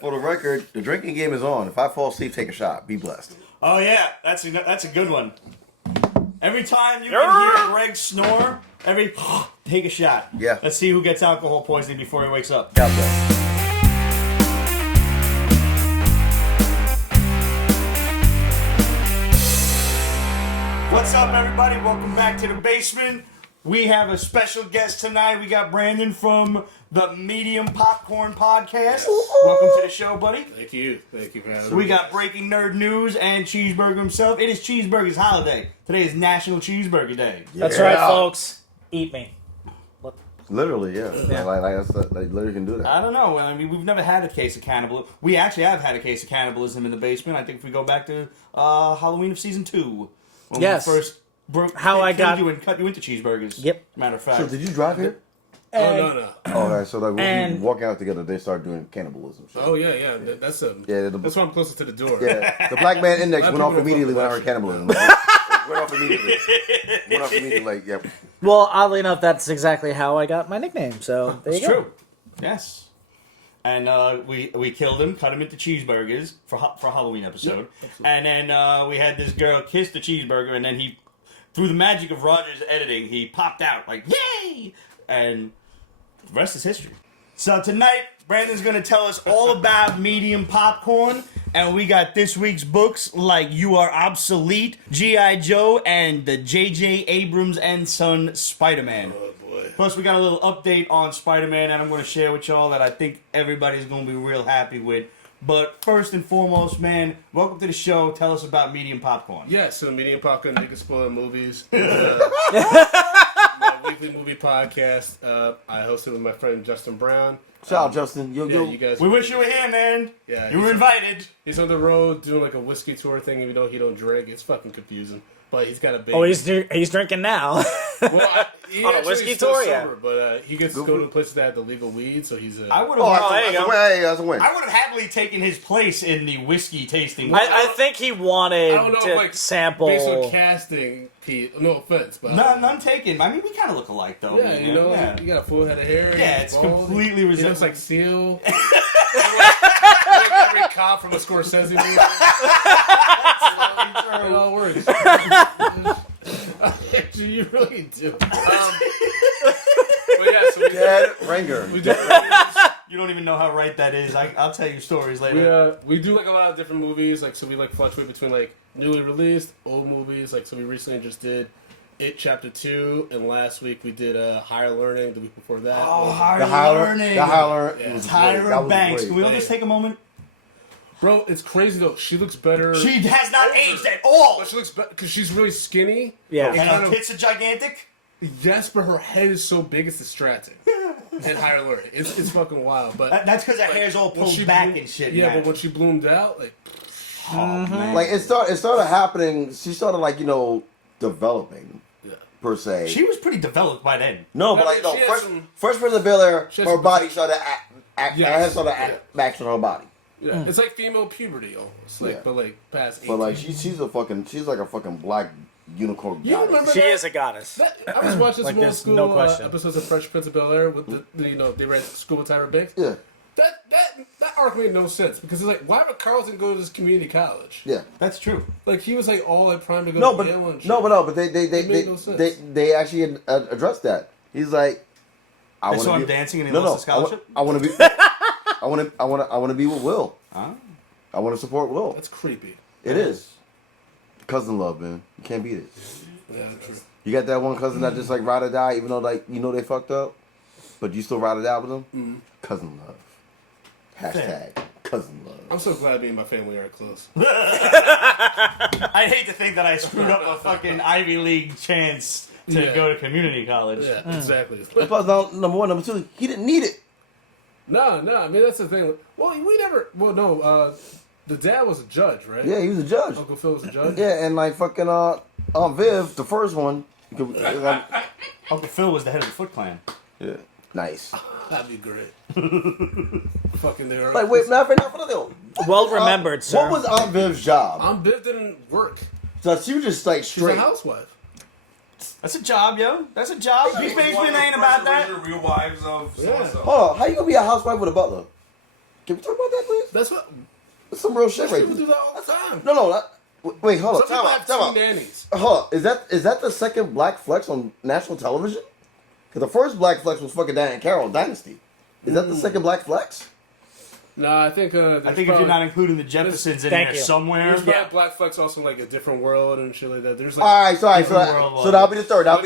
For the record, the drinking game is on. If I fall asleep, take a shot. Be blessed. Oh yeah, that's a good one. Every time you can hear Greg snore, take a shot. Yeah. Let's see who gets alcohol poisoning before he wakes up. God bless. What's up, everybody? Welcome back to the basement. We have a special guest tonight. We got Brandon from the Medium Popcorn Podcast. Welcome to the show, buddy. Thank you for having me. We got breaking nerd news and Cheeseburger himself. It is Cheeseburger's holiday. Today is National Cheeseburger Day. Yeah. That's right, folks. Eat me. Literally, yeah. Like literally can do that. I don't know. I mean, we've never had a case of cannibalism. We actually have had a case of cannibalism in the basement. I think if we go back to Halloween of season 2. When Yes. we first killed you and cut you into cheeseburgers. Yep. Matter of fact. So did you drive here? No. Oh, right. So like when we walk out together, they start doing cannibalism. Shit. Oh yeah. That's that's why I'm closer to the door. Yeah, the black man index went off immediately when I heard cannibalism. Went off immediately. Like, yeah. Well, oddly enough, that's exactly how I got my nickname. So there you It's go. true. Yes. And we killed him, cut him into cheeseburgers for a Halloween episode. Yep, and then we had this girl kiss the cheeseburger, and then he, through the magic of Roger's editing, he popped out like, yay! And the rest is history. So tonight, Brandon's going to tell us all about Medium Popcorn. And we got this week's books like You Are Obsolete, G.I. Joe, and the JJ Abrams and Son Spider-Man. Plus, we got a little update on Spider-Man that I'm going to share with y'all that I think everybody's going to be real happy with. But first and foremost, man, welcome to the show. Tell us about Medium Popcorn. Yeah, so Medium Popcorn, they can spoil movies. My weekly movie podcast. I host it with my friend Justin Brown. Shout out, Justin. Yo. You guys. We wish you were here, man. Yeah, you were invited. He's on the road doing like a whiskey tour thing, even though he don't drink. It's fucking confusing. But he's got a baby. Oh, he's drinking now. Well, he on a actually whiskey is still tour, sober, but he gets to go to places that have the legal weed, so he's. I would That's a win. I would have happily taken his place in the whiskey tasting. I think he wanted I don't know, to like, sample. based on casting, Pete. No offense, but None taken. I mean, we kind of look alike, though. yeah, man. you know, Yeah. you got a full head of hair. Yeah, it's bald. completely He looks like resemblable. Seal. Like every cop from a Scorsese movie. It all works. Actually, you really do. But yeah, so Dead ringer. we do. You don't even know how right that is. I'll tell you stories later. We do like a lot of different movies. Like, so we like fluctuate between like newly released, old movies. Like, so we recently just did It Chapter 2, and last week we did Higher Learning. The week before that. Oh, The Higher Learning. Learning. was Tyra Banks. Can we all just take a moment? Bro, it's crazy though. She looks better. She has not aged at all. But she looks better because she's really skinny. Yeah. And kind her of- tits are gigantic. Yes, but her head is so big it's distracting. And Higher Learning. It's fucking wild. But That's because her hair's all when pulled she back bloomed- and shit. Yeah, man. but when she bloomed out, like Oh, man. Like it started happening. She started like developing per se. She was pretty developed by then. No, but I like mean, she has Fresh Prince of Bel-Air, she has her some body started act. Yes. Her head started act on her body. yeah, it's like female puberty almost. Like, Yeah. but like past 18. But like she's like a fucking black unicorn. You goddess. remember She that? is a goddess. I was watching Like, some old there's school no question. episodes of Fresh Prince of Bel-Air with they read School with Tyra Banks. Yeah, That arc made no sense because it's like, why would Carlton go to this community college? yeah. That's true. Like he was like all like primed to go No, to but Yale and shit. but they made no sense. they actually addressed that. He's like, I They saw want him to be dancing and he lost his scholarship? I want to be. I want to be with Will. Huh? I want to support Will. That's creepy. It is cousin love, man. You can't beat it. Yeah, true. You got that one cousin that just like ride or die, even though like they fucked up, but you still ride or die with them. Cousin love. Hashtag cousin love. I'm so glad me and my family are close. I hate to think that I screwed up a fucking Ivy League chance to Yeah. go to community college. Yeah, exactly. Plus, number one, number two, he didn't need it. No, I mean that's the thing. Well, we never. Well, no. The dad was a judge, right? Yeah, he was a judge. Uncle Phil was a judge. Yeah, and like fucking Viv, the first one. Uncle Phil was the head of the Foot Clan. Yeah, nice. That'd be great. Fucking there. Like wait, not for nothing. Well remembered, sir. What was Aunt Viv's job? Aunt Viv didn't work. So she was just like She's straight. a housewife. That's a job, yo. That's a job. These basement ain't about that. Real wives of so-and-so. Hold on, how you gonna be a housewife with a butler? Can we talk about that, please? That's what. That's some real shit right People do there. that all the time. No. Wait, hold Some up. people Time have out. Time out. two nannies. Hold up. Is that the second black flex on national television? Because the first black flex was fucking Diane Carroll, Dynasty. Is that the second black flex? No, I think. I think if you're not including the Jeffersons in there somewhere, There's Black Flex also like a different world and shit like that. There's like. All right, so that'll be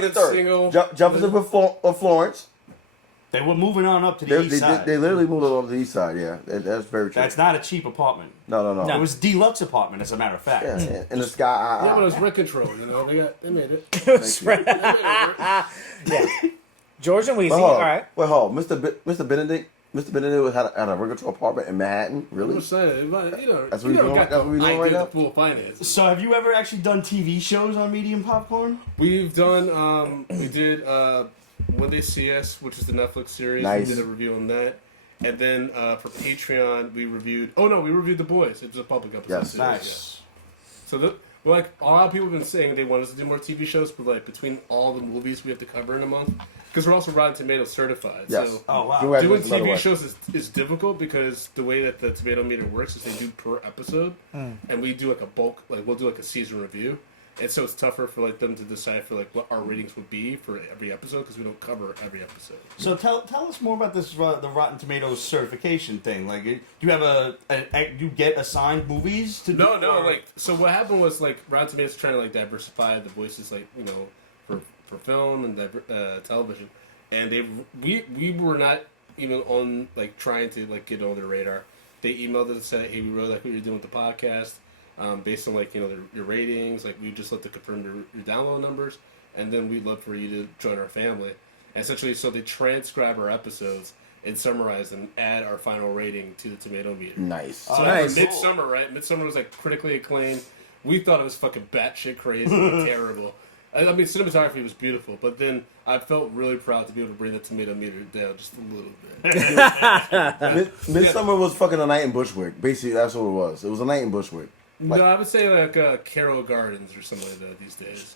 the third. Single. Jefferson with Florence. they were moving on up to the east side. They literally moved on to the east side. Yeah, that's very true. That's not a cheap apartment. No. It was deluxe apartment, as a matter of fact. Yeah, in the sky. Yeah, but it was rent control. You know, they made it. It was right. Yeah. George and Weezy. All right. Wait, hold. Mr. Benedict had a rent control apartment in Manhattan. Really? I'm saying, That's what we're doing. That's what we're doing right now. Full finance. So, have you ever actually done TV shows on Medium Popcorn? We've done. We did When They See Us, which is the Netflix series. Nice. We did a review on that, and then for Patreon we reviewed. Oh no, we reviewed The Boys. It was a public episode. Yes. Series, Nice. Yeah. So a lot of people have been saying they want us to do more TV shows, but like between all the movies we have to cover in a month, because we're also Rotten Tomatoes certified. Yes. So Oh, wow. doing TV shows is difficult because the way that the tomato meter works is they do per episode, and we do like a bulk, like we'll do like a season review, and so it's tougher for like them to decide for like what our ratings would be for every episode because we don't cover every episode. So tell us more about this the Rotten Tomatoes certification thing. Like, do you have do you get assigned movies to? No, do, or? like so what happened was like Rotten Tomatoes trying to like diversify the voices, like for film and television, and we were not even on like trying to like get on their radar. They emailed us and said, "Hey, we really like what you're doing with the podcast. Based on like your ratings, like we just like to confirm your download numbers, and then we'd love for you to join our family." And essentially, so they transcribe our episodes and summarize and add our final rating to the tomato meter. Nice. So nice. Midsummer, right? Midsummer was like critically acclaimed. We thought it was fucking batshit crazy and terrible. I mean, cinematography was beautiful, but then I felt really proud to be able to bring the tomato meter down just a little bit. Midsummer was fucking a night in Bushwick. Basically, that's what it was. It was a night in Bushwick. Like, No, I would say like Carroll Gardens or something like that these days.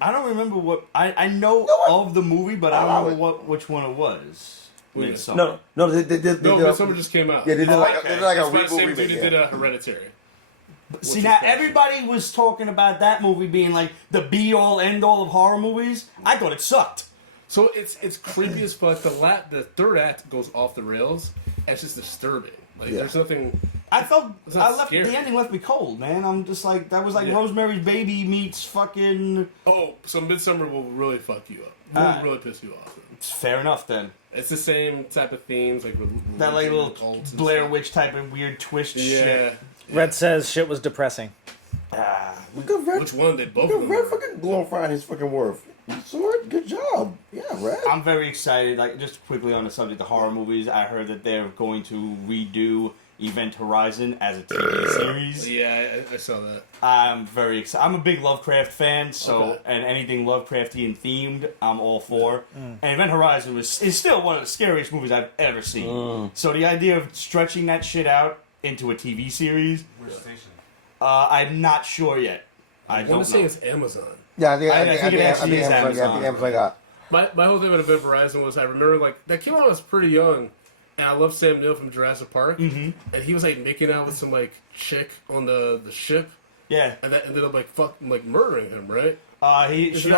I don't remember what I know of the movie, but I don't remember which one it was. Midsummer. no, they did. Midsummer just came out. Yeah, they did okay. they did like a That's why the reboot same remake. dude did Hereditary. See, now everybody was talking about that movie being like the be-all, end-all of horror movies. I thought it sucked. So it's creepy as fuck. The third act goes off the rails. And it's just disturbing. Like there's nothing. It's not scary. The ending left me cold, man. I'm just like, that was like Rosemary's Baby meets fucking... Oh, so Midsummer will really fuck you up. Will really piss you off. Fair enough, then. It's the same type of themes, like That like little cults and Blair stuff. Witch type of weird twist shit. Red says shit was depressing. Look at Red. Which one? They both. Look of at them Red were. fucking glorifying his fucking worth. Sword, good job. Yeah, Red. I'm very excited. Like, just quickly on the subject of horror movies, I heard that they're going to redo Event Horizon as a TV series. Yeah, I saw that. I'm very excited. I'm a big Lovecraft fan, so Okay. and anything Lovecraftian themed, I'm all for. And Event Horizon is still one of the scariest movies I've ever seen. So the idea of stretching that shit out into a TV series, I'm not sure yet. I I don't want to say know. it's Amazon. Yeah, I think it actually is Amazon. Amazon got. My whole thing with Event Horizon was I remember like that came out when I was pretty young, and I loved Sam Neill from Jurassic Park, and he was like making out with some like chick on the ship, Yeah. and that ended up like murdering him, right? She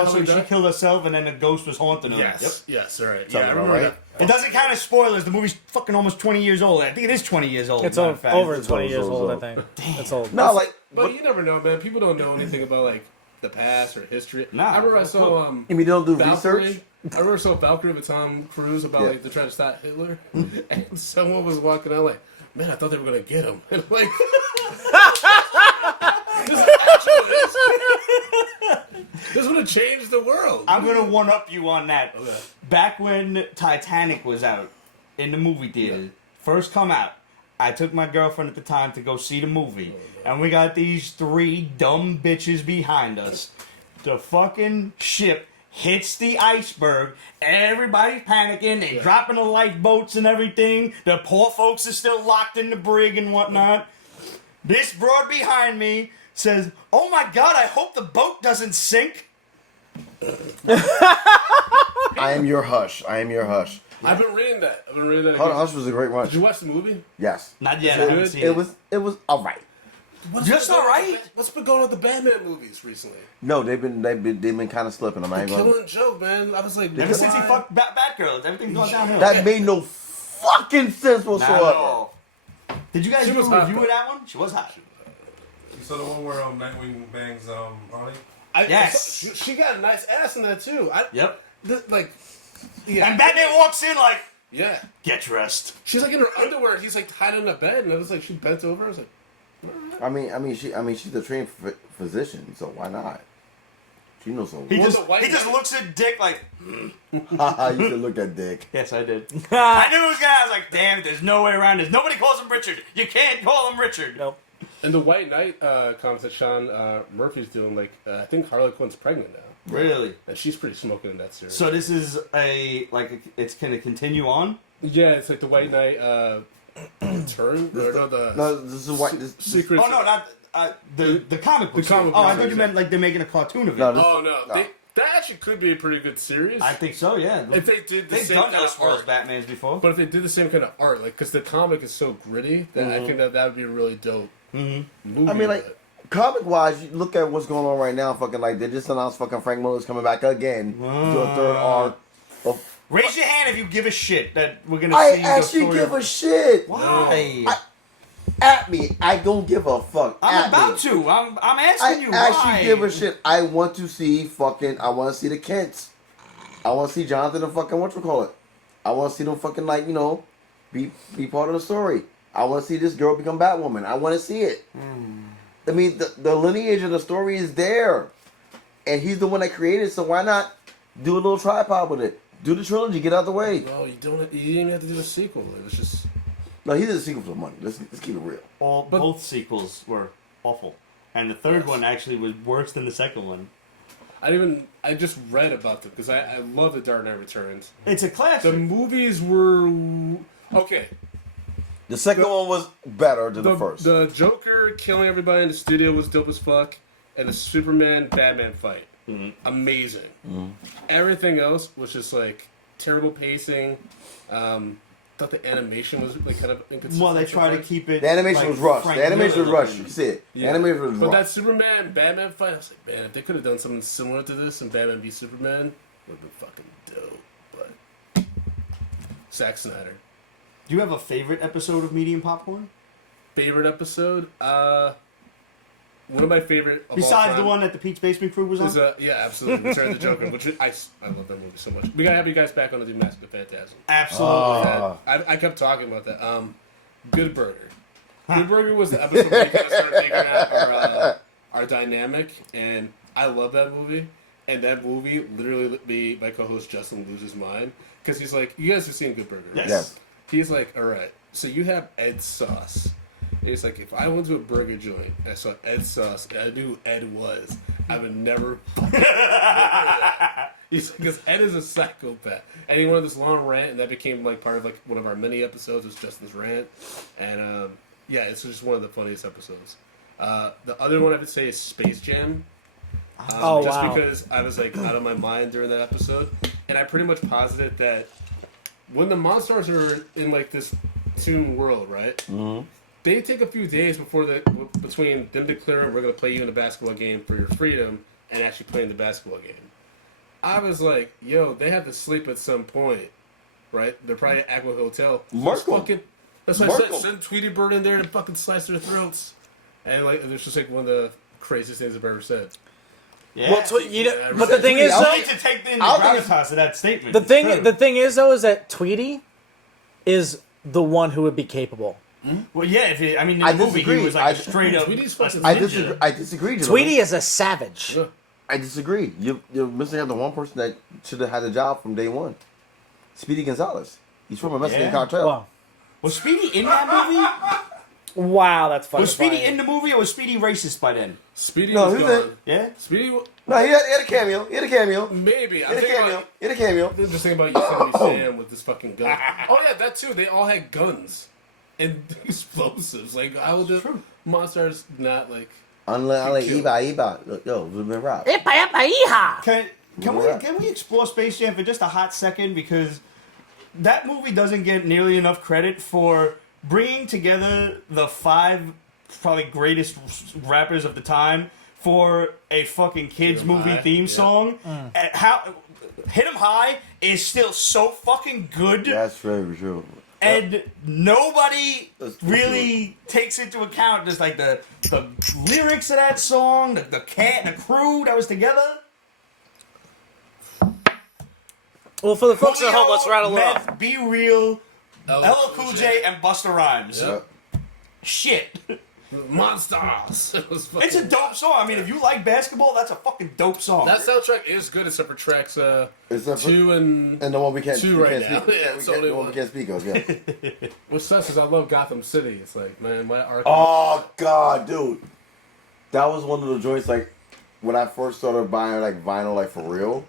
killed herself, and then the ghost was haunting her. Yes, yes, all right. Sounds Yeah, I about remember right. that. It doesn't count as spoilers. The movie's fucking almost 20 years old. I think it is 20 years old. It's matter of fact. over 20 years old, old, I old. think. It's old. No, like. But you never know, man. People don't know anything about like the past or history. Nah, I remember I no saw You mean they don't do Valkyrie. research? I remember I saw Valkyrie with Tom Cruise about Yeah. like they're trying to stop Hitler, and someone was walking out like, "Man, I thought they were gonna get him." And like, this would have changed the world. I'm gonna one up you on that. Okay. Back when Titanic was out in the movie theater, first come out, I took my girlfriend at the time to go see the movie, and we got these three dumb bitches behind us. The fucking ship hits the iceberg. Everybody's panicking. They're dropping the lifeboats and everything. The poor folks are still locked in the brig and whatnot. This broad behind me says, "Oh my God, I hope the boat doesn't sink." I am your hush. I am your hush. I've been reading that. Hunter Hush was a great run. Did you watch the movie? Yes. Not yet. I haven't seen it. It was alright. Just alright? What's been going on with the Batman movies recently? No, they've been kind of slipping. I'm not Killing Joke, man. I was like, Ever since he fucked Batgirl, everything's going downhill. That made no fucking sense whatsoever. Did you guys do a review of that one? She was hot. You saw the one where Nightwing bangs Harley? Yes. She got a nice ass in that too. Yep. Yeah. And Batman walks in like, yeah. Get dressed. She's like in her underwear. And he's like hiding in a bed, and I was like, she bent over. I was like, I mean, she's a trained physician, so why not? She knows so. He just looks at Dick like. Haha, you should look at Dick. Yes, I did. I knew it was gonna. I was like, damn it, there's no way around this. Nobody calls him Richard. You can't call him Richard. Nope. And the White Knight comics that Sean Murphy's doing, I think Harley Quinn's pregnant now. Really? And she's pretty smoking in that series. So this is it's gonna continue on. Yeah, it's like the White Knight turn. No, this is white. Secret. Oh no, not the comic book. The comic Oh, book I thought you series, meant like they're making a cartoon of it. No, That actually could be a pretty good series. I think so. Yeah. If they did the They've same done kind of Elseworlds art. Batmans before. But if they did the same kind of art, because the comic is so gritty, that I think that would be a really dope movie. I mean, comic wise, you look at what's going on right now. Fucking they just announced fucking Frank Miller's coming back again to a third arc. Raise your hand if you give a shit that we're gonna I see. actually give a shit. Why? At me, I don't give a fuck. I'm about to. I'm asking you why. I actually give a shit. I want to see I want to see the Kents. I want to see Jonathan and fucking whatchamacallit. I want to see them fucking be part of the story. I want to see this girl become Batwoman. I want to see it. I mean, the lineage of the story is there, and he's the one that created it. So why not do a little tripod with it? Do the trilogy. Get out the way. Well, you didn't even have to do a sequel. It was just. No, he did a sequel for the money. Let's keep it real. Both sequels were awful, and the third one actually was worse than the second one. I just read about them because I love The Dark Knight Returns. It's a classic. The movies were okay. The second one was better than the first. The Joker killing everybody in the studio was dope as fuck, and the Superman Batman fight, amazing. Everything else was just terrible pacing. Thought the animation was kind of inconsistent. Well, they try to keep it. The animation was rushed. The animation was rushed. You see it. Yeah. The animation was rushed. But that Superman Batman fight, I was like, man, if they could have done something similar to this and Batman v Superman, would have been fucking dope. But Zack Snyder. Do you have a favorite episode of Medium Popcorn? Favorite episode? One of my favorite of besides all time the one that the Peach Basement Crew was on? is yeah, absolutely. Return of the Joker, which I love that movie so much. We gotta have you guys back on to do Mask of Phantasm. Absolutely. I kept talking about that. Good Burger. Good Burger was the episode where we kind of started figuring out our dynamic, and I love that movie. And that movie literally made my co-host Justin lose his mind because he's like, "You guys have seen Good Burger?" Yes. He's like, "All right, so you have Ed sauce." And he's like, if I went to a burger joint and I saw Ed sauce and I knew who Ed was, I would never. He's because Ed is a psychopath, and he went on this long rant, and that became part of one of our mini episodes was Justin's rant, and yeah, it's just one of the funniest episodes. The other one I would say is Space Jam. Just because I was out of my mind during that episode, and I pretty much posited that when the Monstars are in this toon world, right? Mm-hmm. They take a few days between them declaring we're going to play you in a basketball game for your freedom and actually playing the basketball game. I was like, yo, they have to sleep at some point, right? They're probably at Aqua Hotel. That's why I said send Tweety Bird in there to fucking slice their throats. And it's just one of the craziest things I've ever said. Yeah. Well, but the thing is, I though, need to take the gravitas of that statement. the thing is, though, is that Tweety is the one who would be capable. Well, yeah. In the movie, he was a straight up. I disagree. Tweety is a savage. Yeah. I disagree. You're missing out the one person that should have had the job from day one. Speedy Gonzalez. He's from a Mexican cartel. Wow. Was Speedy in that movie? Wow, that's funny. Was Speedy in the movie, or was Speedy racist by then? Speedy No, was he gone. was Yeah? Speedy. No, he had a cameo. He had a cameo. Maybe. He had a cameo. I'm just thinking about Yosemite Sam with this fucking gun. Oh yeah, that too. They all had guns and explosives. How would the Monstars not Unlike Iba. Look, yo, we've been robbed. Can we explore Space Jam for just a hot second? Because that movie doesn't get nearly enough credit for bringing together the 5 probably greatest rappers of the time for a fucking kids movie theme song. And how Hit 'Em High is still so fucking good. That's very true. And nobody really takes into account just like the lyrics of that song, the crew that was together. Well, for the folks at home, let's rattle it Meth, off. Be Real, LL Cool J, and Busta Rhymes. Yep. Shit. Monsters. It's a dope song. I mean, if you like basketball, that's a fucking dope song. That soundtrack is good, except for tracks 2 and the one we can't, 2 we right can't now. speak. Yeah, it's only the one one. we can't speak of. Yeah. What sucks is I love Gotham City. It's like, man, my Arkham. Oh God, dude, that was one of the joints. Like when I first started buying like vinyl, like for real.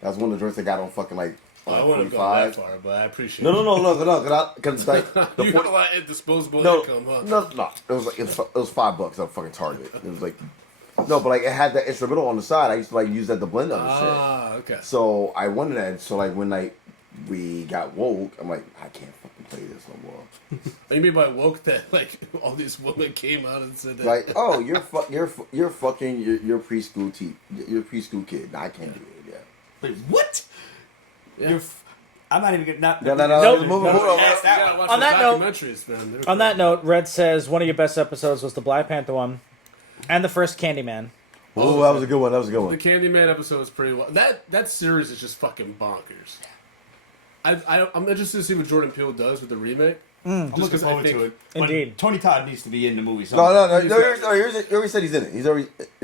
That was one of the joints that got on fucking like. I wouldn't go that far, but I appreciate it. No, because like the you got a lot of disposable no, income, huh? no, it was like it was $5 at fucking Target. It was like no, but like it had that instrumental on the side. I used to like use that to blend other shit. Ah, okay. So I wanted that. So like when like we got woke, I'm like I can't fucking play this no more. You mean by woke that like all these women came out and said that? Like oh you're fucking your preschool you're a preschool kid. No, I can't do it. Yeah. Wait, what? Yeah. I'm not even gonna. No. Nope. Move no, on. yes, You that gotta one. watch On the that note- documentaries, man. They're On that cool. note, Red says one of your best episodes was the Black Panther one, and the first Candyman. Oh, that was a good one. That was a good The one. Candyman episode was pretty well. That series is just fucking bonkers. I'm interested to see what Jordan Peele does with the remake. I'm Just looking 'cause I forward think- to it. But Indeed. Tony Todd needs to be in the movie. No. He already said he's in it.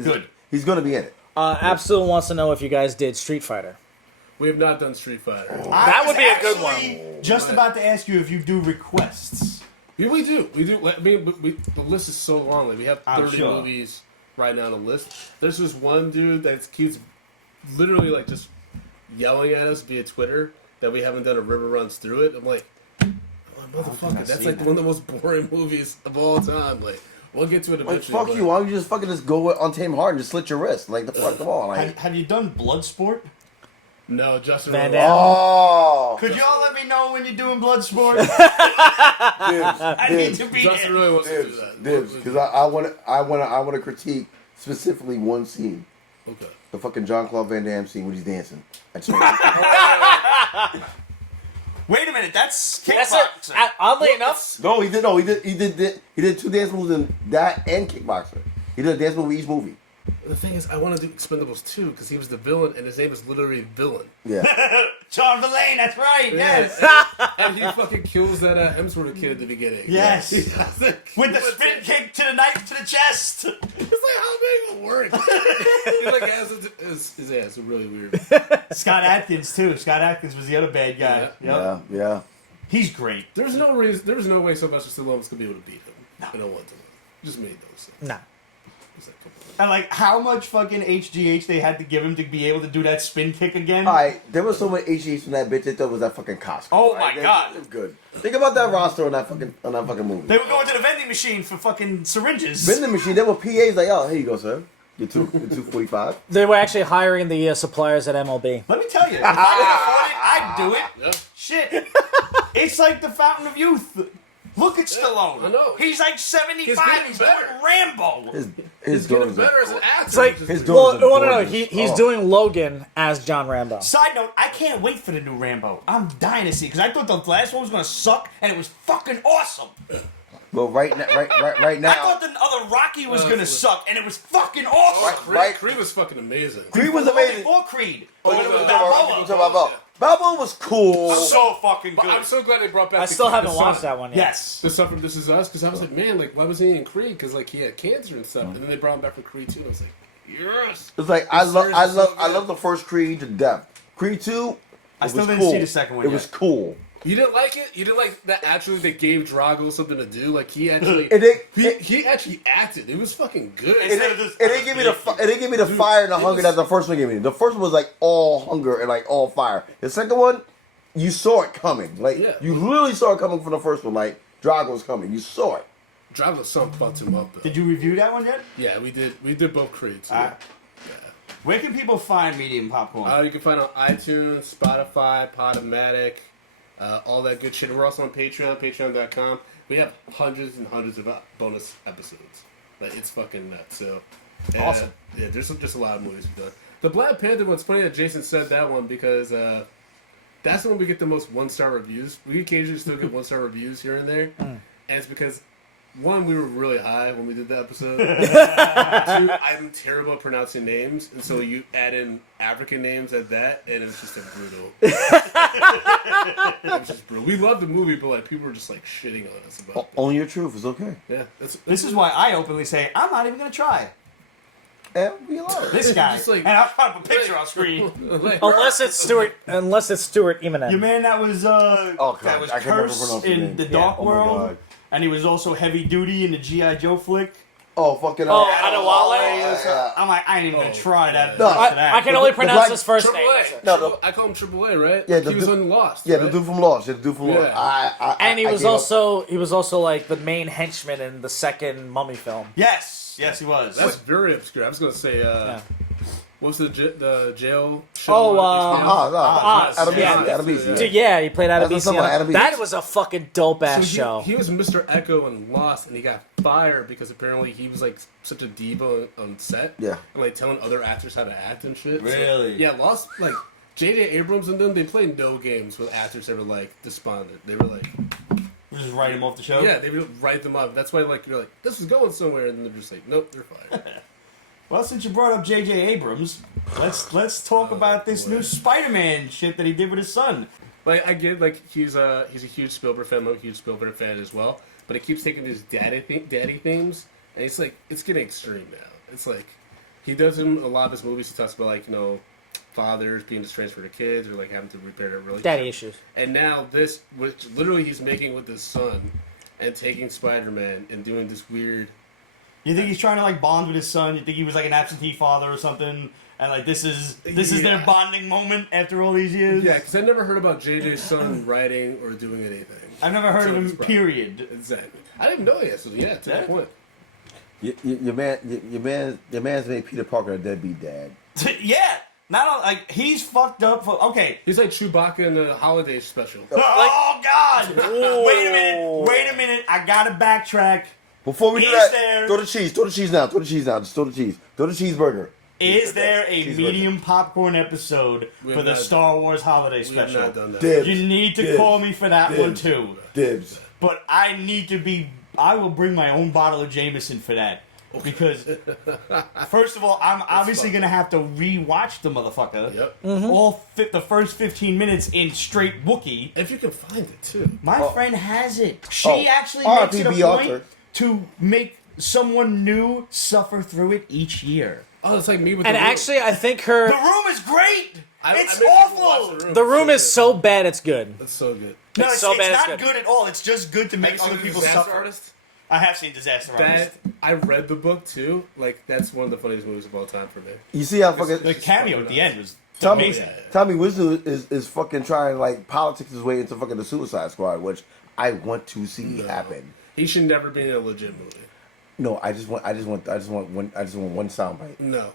Good. He's going to be in it. Absolute wants to know if you guys did Street Fighter. We have not done Street Fighter. That would be a good one. Just about to ask you if you do requests. Yeah, we do. I mean, the list is so long. Like we have I'm 30 sure. movies right now on the list. There's this one dude that keeps literally like just yelling at us via Twitter that we haven't done a River Runs Through It. I'm like, oh, motherfucker, that's like one of the most boring movies of all time. Like, we'll get to it Like, eventually. fuck but- you. Why don't you just fucking just go on Tame Heart and just slit your wrist? Like, the fuck, come on. Like, Have you done Bloodsport? No, Justin. Van Roiland. Damme. oh. Could y'all let me know when you're doing Bloodsport? Dibs, I need to be Justin there. really wants to do dibs, that. dibs. Because I want to critique specifically one scene. Okay. The fucking Jean-Claude Van Damme scene when he's dancing. I just want Wait a minute, that's That's kickboxing. it. Oddly enough, he did 2 dance moves in that and Kickboxer. He did a dance move in each movie. The thing is, I want to do Expendables 2 because he was the villain and his name is literally Villain. Yeah. John Verlaine, that's right, yes. And he fucking kills that Hemsworth kid at the beginning. Yes. With With the spin kick to the knife to the chest. It's like, how big will work? He like has his ass. It's really weird. Scott Adkins, too. Scott Adkins was the other bad guy. Yep. Yeah. He's great. There's no reason. There's no way Sylvester Stallone was gonna be able to beat him. I don't want to. Just made those things. nah. It's like, come on. And, like, how much fucking HGH they had to give him to be able to do that spin kick again? Alright, there was so much HGH from that bitch. They thought it was that fucking costume. Oh right? my God. It was good. Think about that roster on that fucking movie. They were going to the vending machine for fucking syringes. Vending machine. There were PAs like, oh, here you go, sir. Get 245. They were actually hiring the suppliers at MLB. Let me tell you, if I could afford it, I'd do it. Yeah. Shit. It's like the Fountain of Youth. Look at Stallone. I know. He's like 75. He's getting He's better. doing Rambo. His He's daughters getting better are- as an actor. It's like, which is his weird. daughters well, are no. gorgeous. He's Oh. doing Logan as John Rambo. Side note, I can't wait for the new Rambo. I'm dying to see because I thought the last one was gonna suck and it was fucking awesome. Well, right now, right I now, thought the other Rocky was gonna suck and it was fucking awesome. Creed was fucking amazing. Creed was amazing. Before Creed. Oh, When it you was talking Balboa. about Balboa was cool. So fucking But good. I'm so glad they brought back. I still haven't watched that one yet. Yes. The stuff from This Is Us because I was like, man, like why was he in Creed? Because like he had cancer and stuff, and then they brought him back for Creed 2. And I was like, yes. It's like I series is so good. love the first Creed to death. Creed 2. I it still was didn't cool. see the second one It yet. was cool. You didn't like it? You didn't like that actually they gave Drago something to do? Like he actually he actually acted. It was fucking good. It didn't give me the fire and the hunger that the first one gave me. The first one was like all hunger and like all fire. The second one, you saw it coming. Like you literally saw it coming from the first one. Like Drago was coming. You saw it. Drago's something fucked him up though. Did you review that one yet? Yeah, we did. We did both Creeds. Where can people find Medium Popcorn? You can find it on iTunes, Spotify, Podomatic, all that good shit. We're also on Patreon, patreon.com. We have hundreds and hundreds of bonus episodes. Like, it's fucking nuts. So, Awesome. Yeah, there's just a lot of movies we've done. The Black Panther one's funny that Jason said that one because that's the one we get the most 1-star reviews. We occasionally still get 1-star reviews here and there. And it's because, one, we were really high when we did the episode. 2, I'm terrible at pronouncing names. And so you add in African names at that, and it was just brutal. It was just brutal. We loved the movie, but like people were just like shitting on us about it. Own your truth. It's okay. Yeah. This is why I openly say, I'm not even going to try. And we love it. This guy. Just like- and I'll put up a picture on screen. Like, Unless it's Stuart Eminem. Your man that was God, that was I can never Curse pronounce his in name. the Yeah. Dark Oh my World. God. And he was also heavy duty in the G.I. Joe flick. Oh, fucking. Adewale? I'm like, I ain't even going to try that. No, after that. I can only pronounce black- his first Triple name. A. That's it. No, I call him Triple A, right? Yeah, he was on Lost. Yeah, right? the dude from Lost. Yeah, the dude from Lost. Yeah. And he I was gave up. also like the main henchman in the second Mummy film. Yes, he was. That's very obscure. I was gonna say, what's the jail show? Oh, Oz. Oz, yeah. Adebisi. Dude, yeah, he played That's Adebisi. something Adebisi. That was a fucking dope ass show. He was Mr. Echo in Lost, and he got fired because apparently he was like such a diva on set. Yeah. And like telling other actors how to act and shit. Really? So, yeah, Lost, like JJ Abrams and them, they played no games with actors that were like despondent. They were like, Just write him off the show? yeah, they would write them up. That's why like you're like, this is going somewhere, and then they're just like, nope, they're fired. Well, since you brought up JJ Abrams, let's talk about this new Spider-Man shit that he did with his son. Like I get, like he's a huge Spielberg fan. I'm a huge Spielberg fan as well. But he keeps taking these daddy themes, and it's like it's getting extreme now. It's like he does in a lot of his movies. He talks about like fathers being estranged for their kids or like having to repair their relationship. Daddy issues. And now this, which literally he's making with his son, and taking Spider-Man and doing this weird. You think he's trying to like bond with his son? You think he was like an absentee father or something? And like this is their bonding moment after all these years? Yeah, because I never heard about JJ's son writing or doing anything. I've never heard of him, It's period. Exactly. I didn't know yet. So yeah, to that point. Your man's made Peter Parker a deadbeat dad. Yeah. Not all, like he's fucked up for okay. He's like Chewbacca in the holiday special. Oh God! Wait a minute! I gotta backtrack. Before we do Is that, there- throw the cheese now. Just throw the cheese. Throw the cheeseburger. Is there a Cheeseburger. medium popcorn episode We for have the not Star Wars holiday We have special? not done that. Dibs. You need to Dibs. call me for that one Dibs. too. Dibs. But I need to be. I will bring my own bottle of Jameson for that. Because, first of all, I'm obviously going to have to re-watch the motherfucker. Yep. All the first 15 minutes in straight Wookiee. If you can find it too. My friend has it. She actually makes it a R.I.P. point Arthur. to make someone new suffer through it each year. Oh, it's like me with And the Room. actually, I think The her Room is great. I It's make people watch awful. the room is so bad it's good. It's so good. No, It's it's, so it's bad it's not good. good at all. It's just good to Have make you seen other The people Disaster suffer. Artist? I have seen Disaster Artist. That I read the book too. Like that's one of the funniest movies of all time for me. You see how fucking The cameo at the end was Tommy amazing. Wiseau is fucking trying like politics his way into fucking the Suicide Squad, which I want to see happen. He should never be in a legit movie. No, I just want one soundbite. No.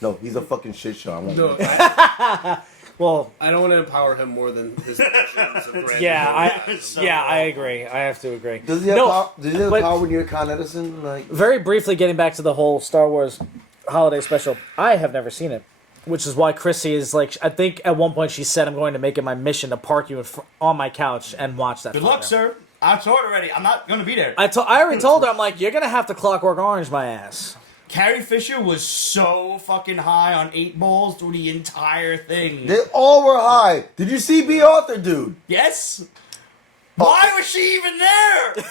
No, he's a fucking shit show. I want No, one. Well, I don't want to empower him more than his actions of brand. yeah, So I agree. I have to agree. Does he have power? Does he have but- power when you're Con Edison? Like, Very briefly, getting back to the whole Star Wars holiday special, I have never seen it, which is why Chrissy is like. I think at one point she said, "I'm going to make it my mission to park you on my couch and watch that." Good fucker." luck, sir. I saw it already. I'm not going to be there. I already told her. I'm like, "You're gonna have to Clockwork Orange my ass." Carrie Fisher was so fucking high on 8 balls through the entire thing. they all were high. Did you see B. Arthur, dude? Yes? Why was she even there?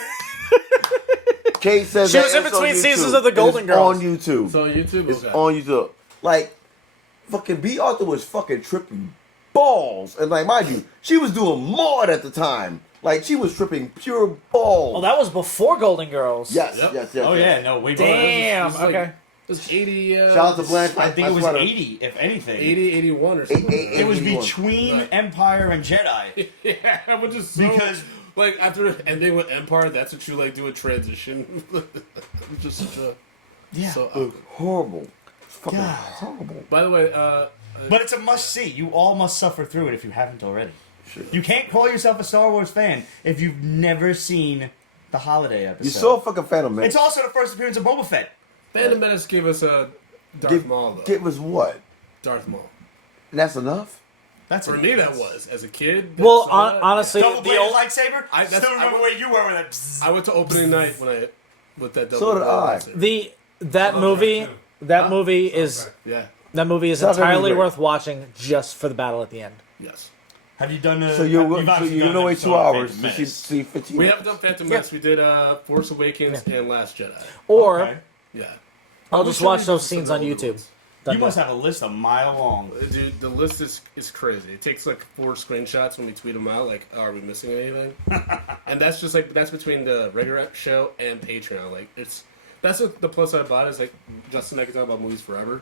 Kate says She that was in it's on between YouTube. seasons of The Golden It's Girls. on YouTube. It's on YouTube. It's Okay. on YouTube. Like, fucking B. Arthur was fucking tripping balls. And like, mind you, she was doing Maud at the time. Like, she was tripping pure balls. Oh, that was before Golden Girls. Yes, Yep. yes. Oh, yeah, no, way before. Damn. It was like- Okay. It was 80. Shout out to Blanche. I think it was sweater. 80, if anything. 80, 81 or something. It was 81. between Right. Empire and Jedi. Yeah, which is so, Because- like after ending with Empire, that's what you like do a transition. It's just such a Yeah. so awkward. Horrible. It's fucking God. horrible. By the way, But it's a must-see. You all must suffer through it if you haven't already. Sure. You can't call yourself a Star Wars fan if you've never seen the holiday episode. You saw fucking Phantom Menace. It's also the first appearance of Boba Fett. Phantom Menace gave us a Darth Maul, though. Give us what? Darth Maul. And that's enough? That's For me, that was. As a kid. Well, saw that, honestly, Double the bladed old lightsaber. I still remember where you were with that. Bzzz. I went to opening night with that double. So did I. lightsaber. that love movie that too. that movie is Yeah. that movie is Sounds entirely great. worth watching just for the battle at the end. Yes. Have you done the? So you're going to wait 2 hours to see 15 We minutes. haven't done Phantom Menace. We did Force Awakens and Last Jedi. Or Okay. Yeah. I'll We'll just show watch you those some scenes of on the older YouTube. ones. You must have a list a mile long. Dude, the list is crazy. It takes like 4 screenshots when we tweet them out. Like, oh, are we missing anything? And that's just like that's between the regular show and Patreon. Like, that's what the plus side about it is. Like, Justin and I can talk about movies forever.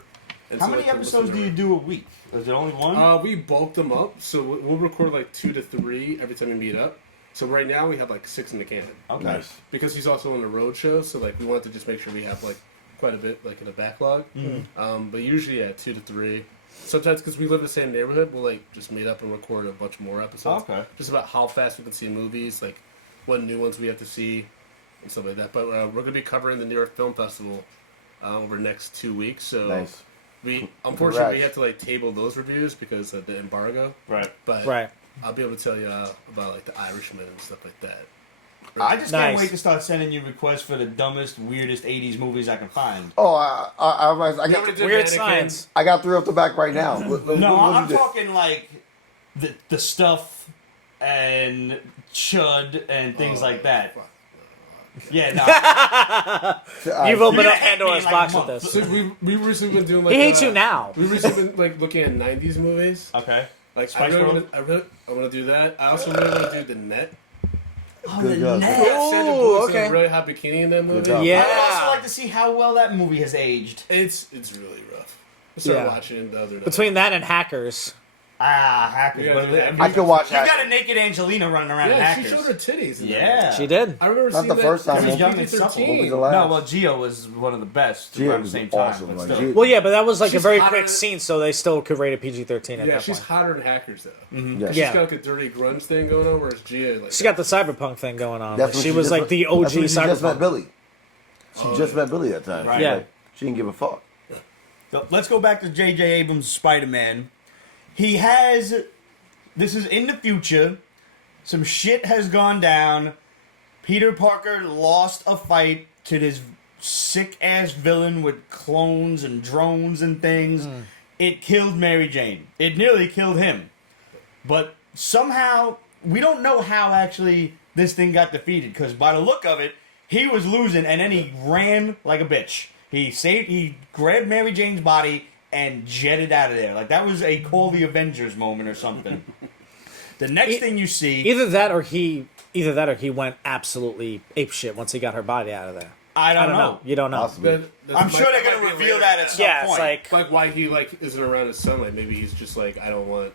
And How so, many like, episodes do you do a week? Is it only one? We bulk them up, so we'll record like 2 to 3 every time we meet up. So right now we have like 6 in the can. Okay. Nice. Because he's also on the road show, so like we wanted to just make sure we have like quite a bit like in the backlog. But usually 2 to 3. Sometimes because we live in the same neighborhood, we'll like just meet up and record a bunch more episodes. Okay. Just about how fast we can see movies, like what new ones we have to see, and stuff like that. But we're gonna be covering the New York Film Festival over the next 2 weeks. So Nice. we unfortunately we Congrats. have to like table those reviews because of the embargo. Right. But Right. I'll be able to tell you about like the Irishman and stuff like that. I just can't Nice. wait to start sending you requests for the dumbest, weirdest '80s movies I can find. Oh, I You got wanna do Weird Mannequin? science. I got 3 off the back right now. No, I'm did? talking like the stuff and chud and things like that. Fuck. Yeah, no. You've You're opened gonna up hate me Pandora's in, like, box a with month. this. So we recently been doing like He hates you now. We recently been like looking at '90s movies. Okay. Like Spice World? I want to do that. I also really want to do The Net. Oh, Good the job. net. Yeah, Sandra Ooh, Bullock's in okay. a really hot bikini in that movie. job. Yeah. I would also like to see how well that movie has aged. It's really rough. I started Yeah. watching it the other night. Between that and Hackers. Hackers. Yeah, but dude, I can watch you got that. a naked Angelina running around in yeah, she Hackers. showed her titties. In Yeah. that. She did. I remember Not seeing the that. first time. She was young and PG-13. supple. What was the last? No, well, Gio was one of the best Gio around the was same time. awesome, but like, still. Gio- Well, yeah, but that was like a She's very hotter quick than- scene, so they still could rate a PG-13 at Yeah, that she's point. hotter than Hackers though. Yes. She's Yeah. got like a dirty grunge thing going on, whereas Gia like She got the cyberpunk thing going on. That's Like, when she was just like met- the OG that's when she just met cyberpunk. Billy. She just met Billy that time. Right. She, Yeah. like, she didn't give a fuck. So let's go back to JJ Abrams' Spider-Man. He has... This is in the future. Some shit has gone down. Peter Parker lost a fight to this sick-ass villain with clones and drones and things. It killed Mary Jane. It nearly killed him. But somehow, we don't know how actually this thing got defeated. Because by the look of it, he was losing and then he ran like a bitch. He grabbed Mary Jane's body and jetted out of there. Like that was a Call the Avengers moment or something. The next thing you see, Either that or he went absolutely apeshit once he got her body out of there. I I don't don't know. You don't know. Possibly. I'm sure they're gonna reveal that at some Yeah, it's point. like why he like isn't around his son. Like maybe he's just like I don't want.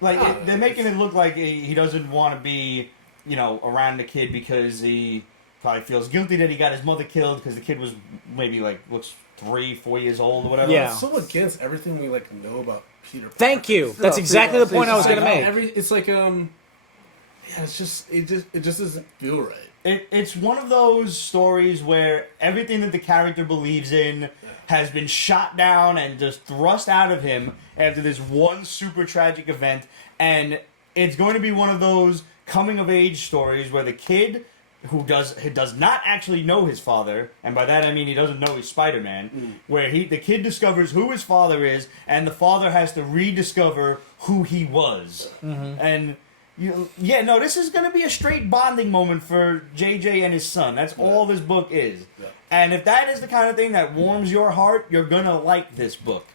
They're making it look like he doesn't want to be, around the kid because he probably feels guilty that he got his mother killed because the kid was maybe looks 3-4 years old or whatever. Yeah. I'm so against everything we like know about Peter. Thank you. That's exactly the point I was It's gonna like make. it's like yeah, it's just it just doesn't feel right. It's one of those stories where everything that the character believes in has been shot down and just thrust out of him after this one super tragic event, and it's going to be one of those coming of age stories where the kid who does not actually know his father, and by that I mean he doesn't know he's Spider-Man, where the kid discovers who his father is, and the father has to rediscover who he was, and. This is going to be a straight bonding moment for JJ and his son. That's all this book is. Yeah. And if that is the kind of thing that warms your heart, you're going to like this book.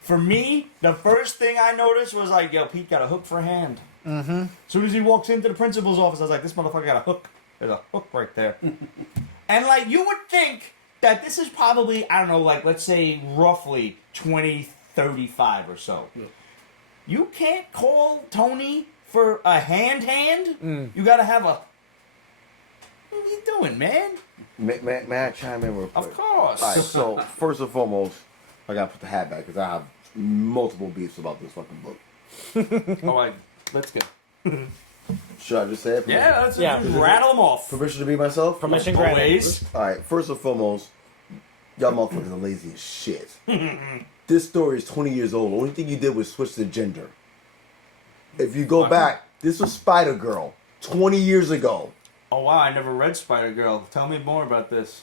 For me, the first thing I noticed was like, yo, Pete got a hook for a hand. Mm-hmm. As soon as he walks into the principal's office, I was like, this motherfucker got a hook. There's a hook right there. And you would think that this is probably, I don't know, let's say roughly 2035 or so. Yeah. You can't call Tony for a hand. You gotta have a... What are you doing, man? May I chime in real quick? Of course. All right, so first and foremost, I gotta put the hat back because I have multiple beefs about this fucking book. All right, let's go. Should I just say it? Yeah, let's Yeah. just rattle them off. Permission to be myself? Permission granted. Always. Alright, first and foremost, y'all motherfuckers are lazy as shit. This story is 20 years old. The only thing you did was switch the gender. If you go back, this was Spider-Girl 20 years ago. Oh wow, I never read Spider-Girl. Tell me more about this.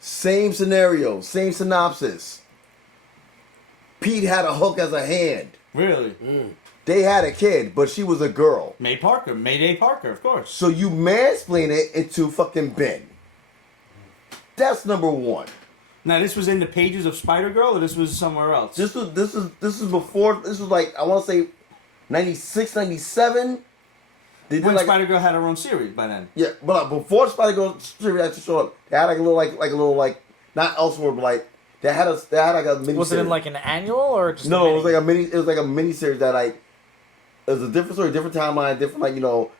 Same scenario, same synopsis. Pete had a hook as a hand. Really? They had a kid, but she was a girl. Mayday Parker, of course. So you mansplain it into fucking Ben. That's number one. Now this was in the pages of Spider-Girl, or this was somewhere else? This is before. This was like I want to say, 96, 97. They did when like Spider-Girl had her own series by then. yeah, but before Spider-Girl series actually showed up, they had like a little not Elseworld, but like they had like a mini. Was it in like an annual or just No, a it was like a mini. It was like a mini series that like it was a different story, different timeline, different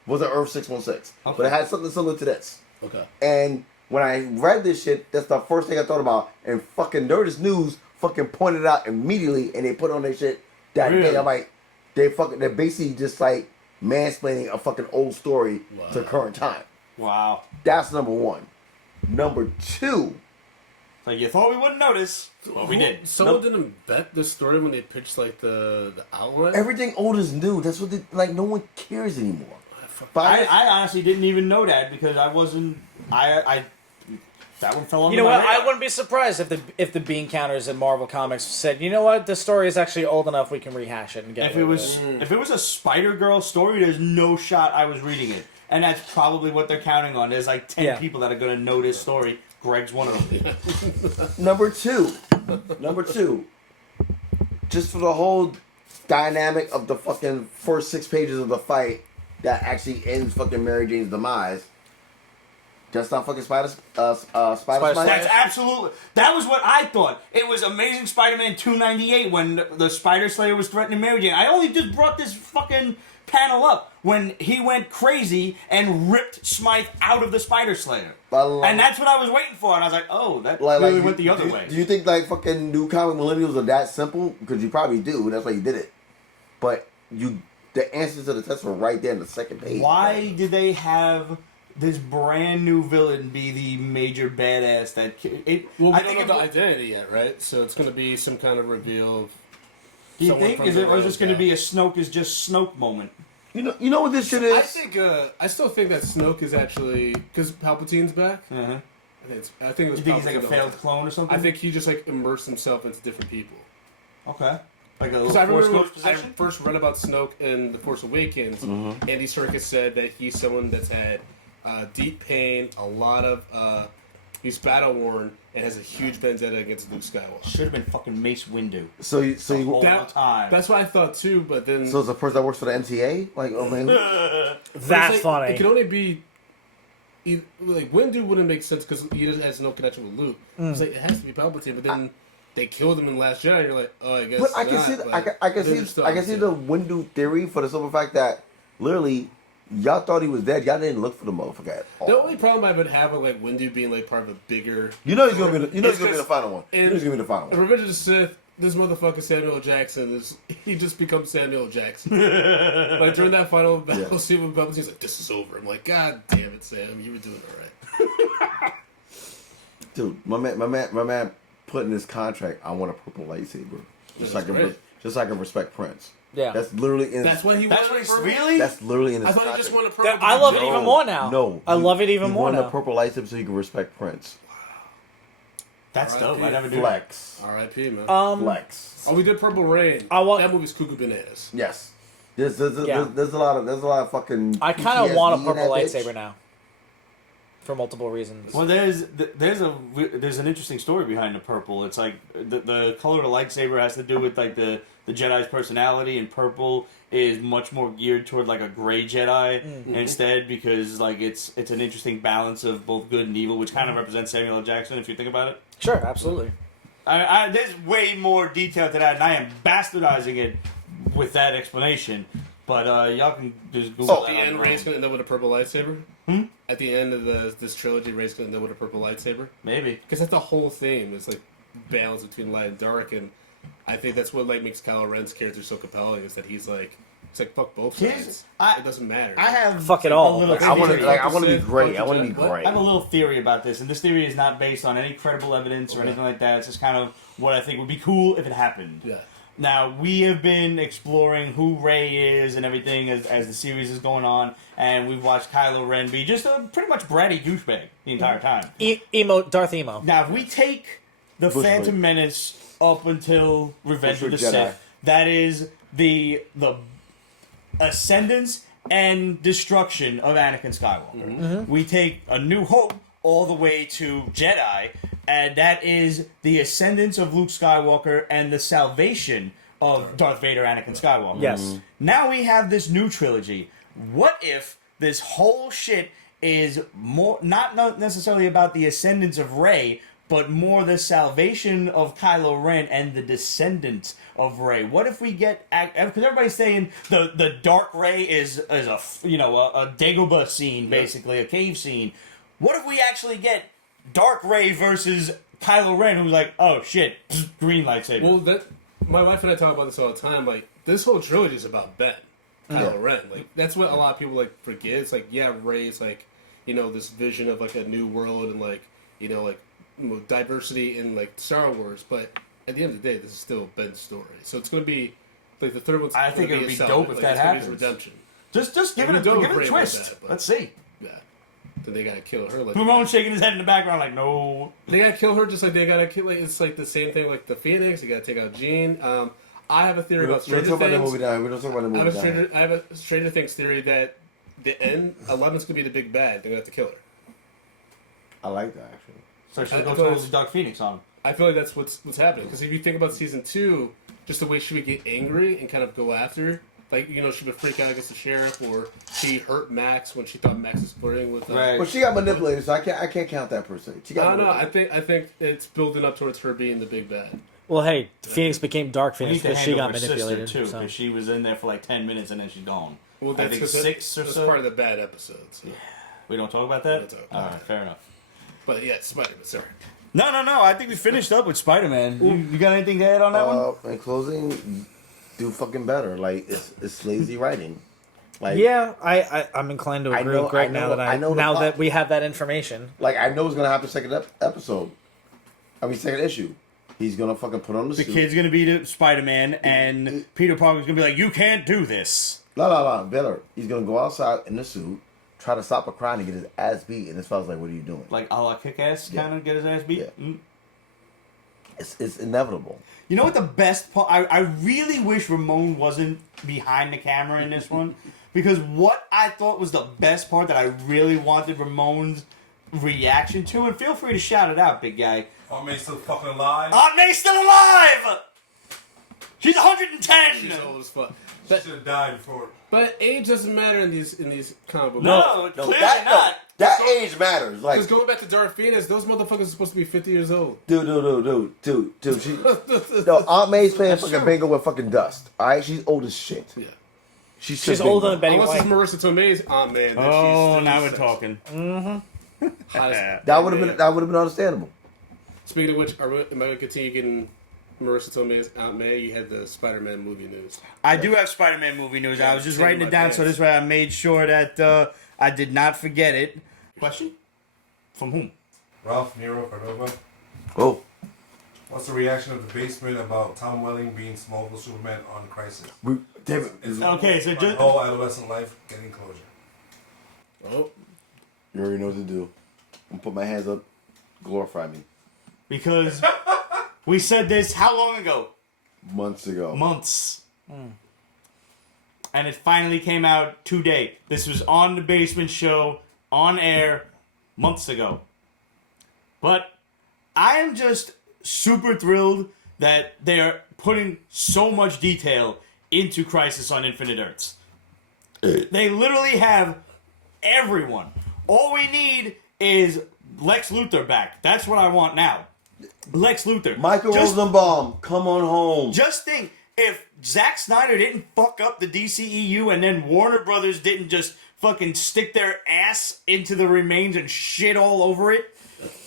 wasn't Earth 616, Okay. but it had something similar to this. Okay. And when I read this shit, that's the first thing I thought about. And fucking Nerdist News fucking pointed it out immediately, and they put on their shit that Really? day. I'm like, they're basically just like mansplaining a fucking old story to current time. Wow. That's number one. Number two. Like you thought we wouldn't notice, well we did. Someone didn't bet this story when they pitched like the outline. Everything old is new. That's what no one cares anymore. I honestly didn't even know that because I wasn't. I that one fell on. You know what? I wouldn't be surprised if the bean counters in Marvel Comics said, you know what, this story is actually old enough we can rehash it and get If away it with was if it was a Spider-Girl story, there's no shot I was reading it, and that's probably what they're counting on. There's like 10 people that are gonna know this story. Greg's one of them. Number two. Just for the whole dynamic of the fucking first 6 pages of the fight that actually ends fucking Mary Jane's demise. Just not fucking Spider Smite. That's absolutely. That was what I thought. It was Amazing Spider-Man 298 when the Spider Slayer was threatening Mary Jane. I only just brought this fucking panel up when he went crazy and ripped Smythe out of the Spider Slayer. And that's what I was waiting for. And I was like, oh, that really went the other way. Do you think like fucking new comic millennials are that simple? Because you probably do. That's why you did it. But the answers to the test were right there in the second page. Why did they have this brand new villain be the major badass that Well, we I don't think know the identity yet, right? So it's going to be some kind of reveal of. do you someone think from is the it or is this road, going to yeah. be a Snoke is just Snoke moment? You know what this shit is? I think I still think that Snoke is actually because Palpatine's back. Uh-huh. I think it was. You think he's like a Palpatine the failed whole time. clone or something? I think he just like immersed himself into different people. Okay. Like a Because little I Force remember Ghost when I position? first read about Snoke in The Force Awakens, Andy Serkis said that he's someone that's had deep pain, a lot of. He's battle worn and has a huge vendetta against Luke Skywalker. Should have been fucking Mace Windu. So you All the time. That's what I thought too, but then so it's a person that works for the MTA? Like, oh man. That's it's like, funny. It could only be. Like Windu wouldn't make sense because he has no connection with Luke. It's like it has to be Palpatine, but then they killed him in Last Jedi. And you're like, oh, I guess. But I can not, see, but I can then see, it's still I can see the window theory for the simple fact that literally y'all thought he was dead. Y'all didn't look for the motherfucker at all. The only problem I would have with like Windu being like part of a bigger. You know he's gonna be. It's The just- final one. You know he's gonna be the final one. Revenge of the Sith. This motherfucker Samuel Jackson he just becomes Samuel Jackson. Like during that final battle scene with Palpatine, he's like, "This is over." I'm like, "God damn it, Sam, you were doing all right." Dude, my man put in his contract. I want a purple lightsaber, just so I can respect Prince. Yeah. That's literally in. That's what he That's wanted. what he's really? That's literally in his I thought contract. he just wanted purple. I love it No, even more now. No, I love it even he more wanted now. a purple lightsaber so he can respect Prince. That's dope. I never knew. Flex. R.I.P. man. Flex. Oh, we did Purple Rain. That movie's cuckoo bananas. Yes. There's a lot of fucking. I kind of want a PTSD in purple that lightsaber bitch. now. For multiple reasons. Well, there's an interesting story behind the purple. It's like the color of the lightsaber has to do with like the Jedi's personality, and purple is much more geared toward like a gray Jedi instead, because like it's an interesting balance of both good and evil, which kind of represents Samuel L. Jackson if you think about it. Sure, absolutely. There's way more detail to that, and I am bastardizing it with that explanation. But y'all can just Google At the end, Rey's gonna end up with a purple lightsaber. At the end of this trilogy, Rey's gonna end up with a purple lightsaber. Maybe. Because that's the whole theme. It's like balance between light and dark, and I think that's what like makes Kylo Ren's character so compelling. Is that he's like It's like fuck both Here's- sides. I- it doesn't matter. I have Fuck it a all. little Like, I want to theory. be great. I want to be What? great. I have a little theory about this, and this theory is not based on any credible evidence or Okay. anything like that. It's just kind of what I think would be cool if it happened. Yeah. Now, we have been exploring who Rey is and everything as the series is going on, and we've watched Kylo Ren be just a pretty much bratty douchebag the entire time. Darth Emo. Now, if we take the Bushwick. Phantom Menace up until Revenge of the Bushwick Jedi. Sith, that is the ascendance and destruction of Anakin Skywalker. We take A New Hope all the way to Jedi, and that is the ascendance of Luke Skywalker and the salvation of Darth Vader, Anakin Skywalker. Yes. Now we have this new trilogy. What if this whole shit is more not necessarily about the ascendance of Rey, but more the salvation of Kylo Ren and the descendants of Rey? What if we get, because everybody's saying the Dark Rey is a Dagobah scene, basically a cave scene. What if we actually get Dark Rey versus Kylo Ren, who's like, oh shit, green lightsaber? Well, my wife and I talk about this all the time. Like, this whole trilogy is about Ben, Kylo Ren. Like, that's what a lot of people like forget. It's like, yeah, Rey's like, this vision of like a new world and like, diversity in like Star Wars. But at the end of the day, this is still Ben's story. So it's going to be like the third one's. I think it would be dope if that it's happens. His redemption. Just give it Don't a worry about twist. that, but- Let's see. Yeah. Then they gotta kill her. Like, Ramon's shaking his head in the background like, no. they gotta kill her just like they gotta kill. Like, it's like the same thing like the Phoenix. They gotta take out Jean. I have a theory about We don't Stranger talk about that Things. movie now. We don't talk about the movie now. I have a Stranger Things theory that the end, 11's gonna be the big bad. They're gonna have to kill her. I like that actually. So she'll I go thought towards it's- Dark Phoenix on him. I feel like that's what's happening. Because if you think about season 2, just the way she would get angry and kind of go after, like she would freak out against the sheriff, or she hurt Max when she thought Max was flirting with. Right. But she got manipulated, so I can't count that per se. She got No, manipulated. I think it's building up towards her being the big bad. Well, hey, Phoenix became Dark We Phoenix need to because she hand got over her manipulated. sister too, so. because she was in there for like 10 minutes and then she's gone. Well, I that's think 'cause 6 or that's so. part of the bad episodes. So. We don't talk about that? We don't talk about Alright, that. fair enough. But yeah, Spider-Man. Sorry. No. I think we finished up with Spider-Man. You got anything to add on that one? In closing, do fucking better. Like it's lazy writing. Like Yeah, I'm inclined to I agree know- with Greg I know- now that I know the now plot. that we have that information. Like I know it's gonna happen second episode. Second issue. He's gonna fucking put on the The suit. kid's gonna be the Spider-Man, and Peter Parker's gonna be like, you can't do this. Better. He's gonna go outside in the suit, try to stop a crime and get his ass beat, and this fella's like, "What are you doing?" Like a la Kick-Ass, Yeah. kind of get his ass beat. Yeah. Mm. It's inevitable. You know what the best part? I really wish Ramon wasn't behind the camera in this one, because what I thought was the best part that I really wanted Ramon's reaction to, and feel free to shout it out, big guy. Aunt May's still fucking alive. Aunt May's still alive! She's 110! She's old as fuck. She should have died before. But age doesn't matter in these comic book No, clearly not. That age matters. Like, Because going back to Darth Phoenix, those motherfuckers are supposed to be 50 years old. dude. She, no, Aunt May's playing That's fucking true. bingo with fucking dust. All right, she's old as shit. Yeah. She's older than Betty Unless White. it's Marissa Tomei's Aunt Man. then Oh, she's now we're sexy. talking. Hot as- That would have been understandable. Speaking of which, am I going to continue getting Marissa Tomei's Aunt May? You had the Spider-Man movie news. I do have Spider-Man movie news. I was just Send writing my it down, so pants. this way I made sure that I did not forget it. Question? From whom? Ralph Nero Cordova. Oh, What's the reaction of the basement about Tom Welling being Smallville Superman on Crisis? damn it. Is Okay, so my just- whole adolescent life getting closure? Oh, You already know what to do. I'm gonna put my hands up. Glorify me. Because we said this how long ago? Months ago. Months. And it finally came out today. This was on the Basement Show, on air, months ago. But I am just super thrilled that they're putting so much detail into Crisis on Infinite Earths. They literally have everyone. All we need is Lex Luthor back. That's what I want now. Lex Luthor. Michael Rosenbaum, come on home. Just think, if Zack Snyder didn't fuck up the DCEU and then Warner Brothers didn't just fucking stick their ass into the remains and shit all over it,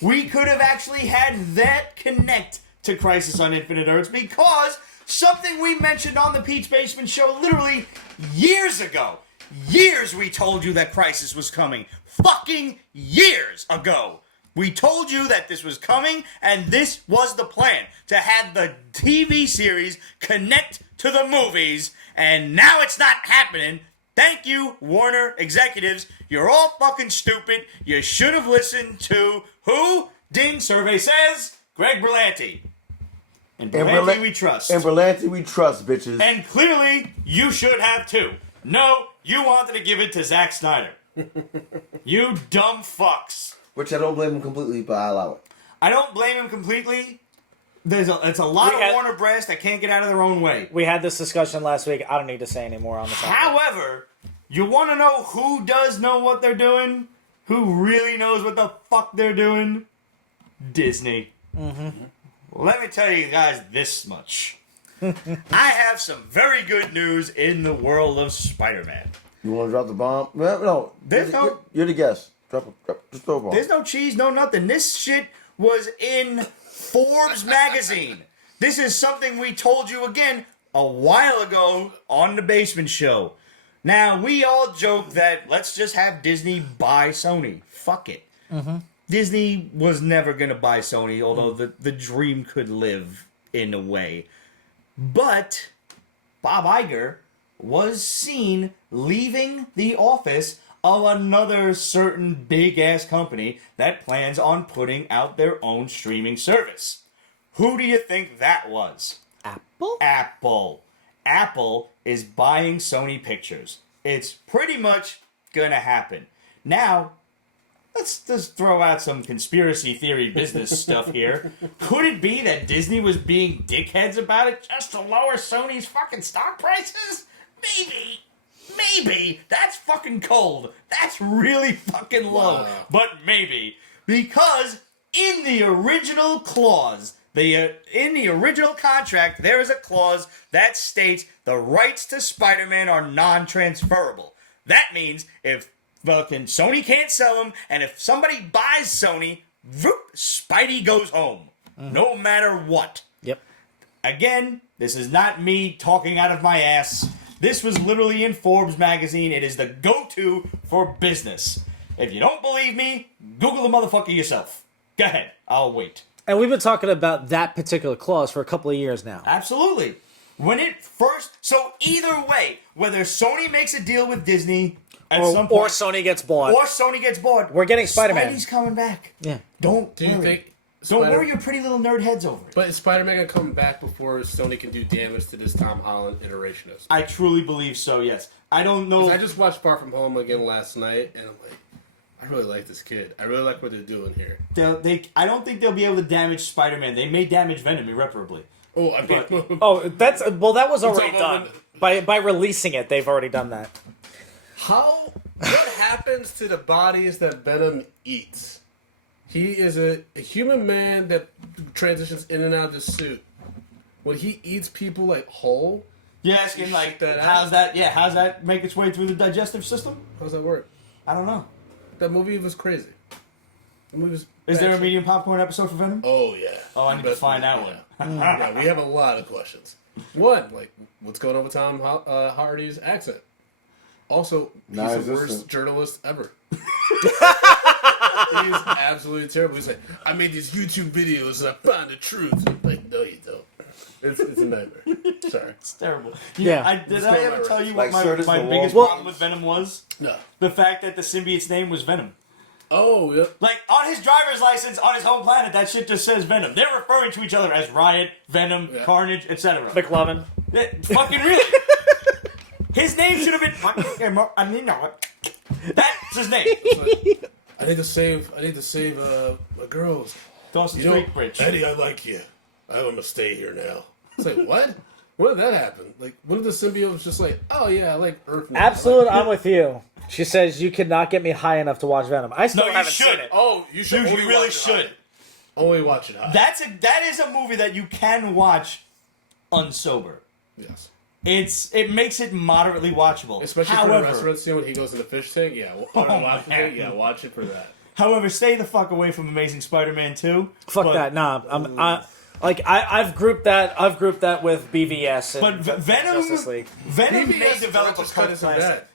we could have actually had that connect to Crisis on Infinite Earths, because Something we mentioned on the Pete's Basement Show literally years ago. Years we told you that Crisis was coming. Fucking years ago. We told you that this was coming, and this was the plan. To have the TV series connect to the movies, and now it's not happening. Thank you, Warner executives. You're all fucking stupid. You should have listened to who? Ding, survey says, Greg Berlanti. And Berlanti we trust. And Berlanti we trust, bitches. And clearly, you should have too. No, you wanted to give it to Zack Snyder. You dumb fucks. Which I don't blame him completely, but I allow it. I don't blame him completely. It's a lot of Warner brass that can't get out of their own way. We had this discussion last week. I don't need to say any more on the topic. However, you want to know who does know what they're doing? Who really knows what the fuck they're doing? Disney. Mm-hmm. Let me tell you guys this much. I have some very good news in the world of Spider-Man. You want to drop the bomb? No. You're the guest. Just throw a bomb. There's no cheese, no nothing. This shit was in Forbes magazine. This is something we told you again a while ago on the Basement Show. Now, we all joke that let's just have Disney buy Sony. Fuck it. Mm-hmm. Disney was never going to buy Sony, although the dream could live in a way. But Bob Iger was seen leaving the office of another certain big-ass company that plans on putting out their own streaming service. Who do you think that was? Apple. Apple is buying Sony Pictures. It's pretty much gonna happen. Now, let's just throw out some conspiracy theory business stuff here. Could it be that Disney was being dickheads about it just to lower Sony's fucking stock prices? Maybe. That's fucking cold. That's really fucking low. Wow. But maybe. Because in the original clause, in the original contract, there is a clause that states the rights to Spider-Man are non-transferable. That means if fucking Sony can't sell them, and if somebody buys Sony, Spidey goes home. Mm-hmm. No matter what. Yep. Again, this is not me talking out of my ass. This was literally in Forbes magazine. It is the go-to for business. If you don't believe me, Google the motherfucker yourself. Go ahead. I'll wait. And we've been talking about that particular clause for a couple of years now. Absolutely. When it first... So either way, whether Sony makes a deal with Disney at some point... Or Sony gets bought. We're getting Spider-Man. Spidey's coming back. Yeah. Don't worry your pretty little nerd heads over it. But is Spider-Man going to come back before Sony can do damage to this Tom Holland iteration of Spider-Man? I truly believe so, yes. I don't know... I just watched Far From Home again last night, and I'm like, I really like this kid. I really like what they're doing here. I don't think they'll be able to damage Spider-Man. They may damage Venom irreparably. Oh, I mean... that was already done. By releasing it, they've already done that. What happens to the bodies that Venom eats? He is a human man that transitions in and out of the suit. When he eats people like whole, you're asking like how's that make its way through the digestive system? How does that work? I don't know. That movie was crazy. Is there a medium popcorn episode for Venom? Oh yeah. Oh, I need to find that one. Yeah, we have a lot of questions. One, like, what's going on with Tom Hardy's accent? Also, he's the worst journalist ever. He's absolutely terrible. He's like, I made these YouTube videos and I found the truth. I'm like, no, you don't. It's a nightmare. Sorry. It's terrible. Yeah. Did I ever tell you what my biggest problem with Venom was? No. The fact that the symbiote's name was Venom. Oh, yeah. Like, on his driver's license, on his home planet, that shit just says Venom. They're referring to each other as Riot, Venom, Carnage, etc. McLovin. Fucking really. His name should have been fucking... I mean, no. That's his name. I need to save my girls. Dawson's Creek Bridge. Eddie, I like you. I'm gonna stay here now. It's like, what? When did that happen? Like, what if the symbiote was just like, oh yeah, I like Earth now. Absolutely, I'm with you. She says you cannot get me high enough to watch Venom. I still haven't seen it. Oh, you should. You really should. Only watch it high. That is a movie that you can watch unsober. Yes. It makes it moderately watchable. Especially for the restaurant scene when he goes in the fish tank. Yeah, watch it for that. However, stay the fuck away from Amazing Spider-Man 2. Fuck that. Nah, Like I've grouped that with BVS and But Venom, Justice League. Venom may BVS develop a Director's cult Cut isn't classic. bad.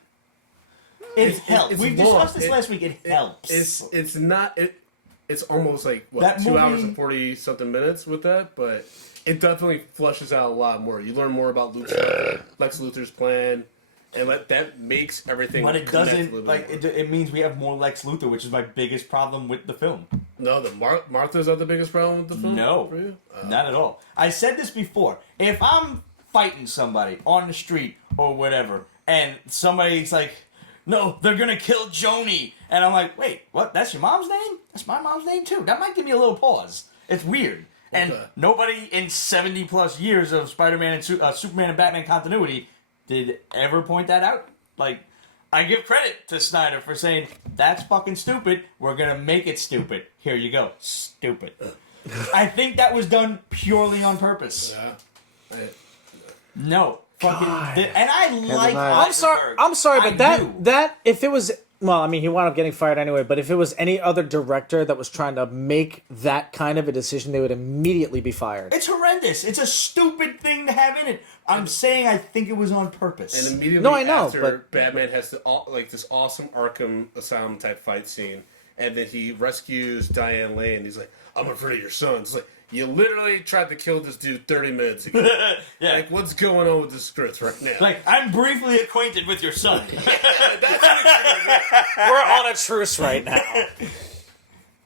It helps. it's We long. discussed this last week. It helps. It's not. It's almost like That 2 hours movie- and 40 something minutes with that, but it definitely flushes out a lot more. You learn more about Lex Luthor's plan, and that makes everything. But it connect a doesn't little like more. it means we have more Lex Luthor, which is my biggest problem with the film. No, the Martha's not the biggest problem with the film. No, for you? not at all. I said this before. If I'm fighting somebody on the street or whatever, and somebody's like, "No, they're gonna kill Joni," and I'm like, "Wait, what? That's your mom's name? That's my mom's name too." That might give me a little pause. It's weird. And Okay. nobody in 70 plus years of Spider-Man and Superman and Batman continuity did ever point that out. Like, I give credit to Snyder for saying, that's fucking stupid. We're going to make it stupid. Here you go. Stupid. I think that was done purely on purpose. Yeah. No. Fucking. And I like Deny. I'm sorry, I but do. that if it was, well, I mean, he wound up getting fired anyway. But if it was any other director that was trying to make that kind of a decision, they would immediately be fired. It's horrendous. It's a stupid thing to have in it. I'm saying I think it was on purpose. And immediately No, I know, after, but- Batman has this awesome Arkham Asylum type fight scene, and then he rescues Diane Lane. He's like, "I'm afraid of your son." It's like, you literally tried to kill this dude 30 minutes ago. Yeah. Like, what's going on with the scripts right now? Like, I'm briefly acquainted with your son. We're on a truce right now.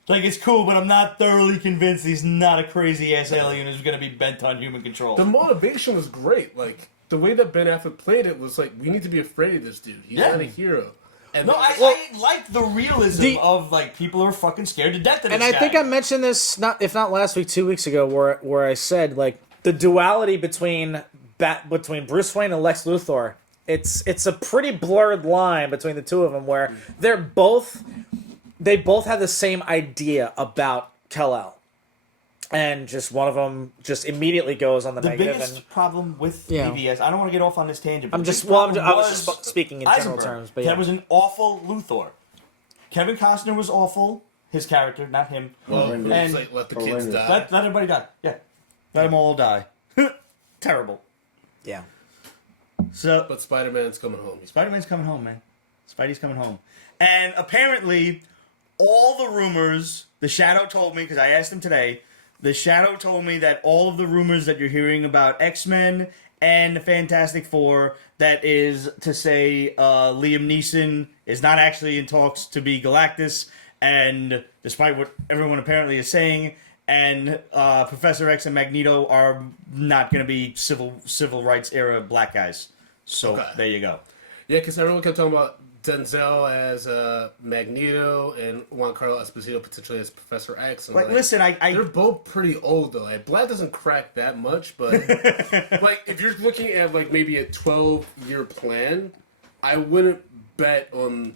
Like, it's cool, but I'm not thoroughly convinced he's not a crazy-ass alien who's going to be bent on human control. The motivation was great. Like, the way that Ben Affleck played it was like, we need to be afraid of this dude. He's Yeah. not a hero. And No, I like the realism of, like, people are fucking scared to death of this And I guy. think I mentioned this, if not last week, 2 weeks ago, where I said, like, the duality between Bruce Wayne and Lex Luthor. It's a pretty blurred line between the two of them, where they both have the same idea about Kal-El. And just one of them just immediately goes on the The negative. biggest And problem with Yeah. BVS, I don't want to get off on this tangent. I'm but just the biggest I was problem just speaking in general Eisenberg. terms, but yeah. That was an awful Luthor. Kevin Costner was awful. His character, not him. well, And- it's like, let the kids horrendous. die. Let everybody die. Yeah. Let them all die. Terrible. yeah. So, But Spider-Man's coming home. Spider-Man's coming home, man. Spidey's coming home. And apparently, all the rumors, the Shadow told me, because I asked him today, the Shadow told me that all of the rumors that you're hearing about X-Men and the Fantastic Four, that is to say Liam Neeson is not actually in talks to be Galactus, and despite what everyone apparently is saying, and Professor X and Magneto are not going to be civil rights era black guys. So Okay. there you go. Yeah, because everyone kept talking about Denzel as Magneto and Juan Carlos Esposito potentially as Professor X. And Like, listen, they're both pretty old though. Like, Black doesn't crack that much, but like if you're looking at like maybe a 12-year plan, I wouldn't bet on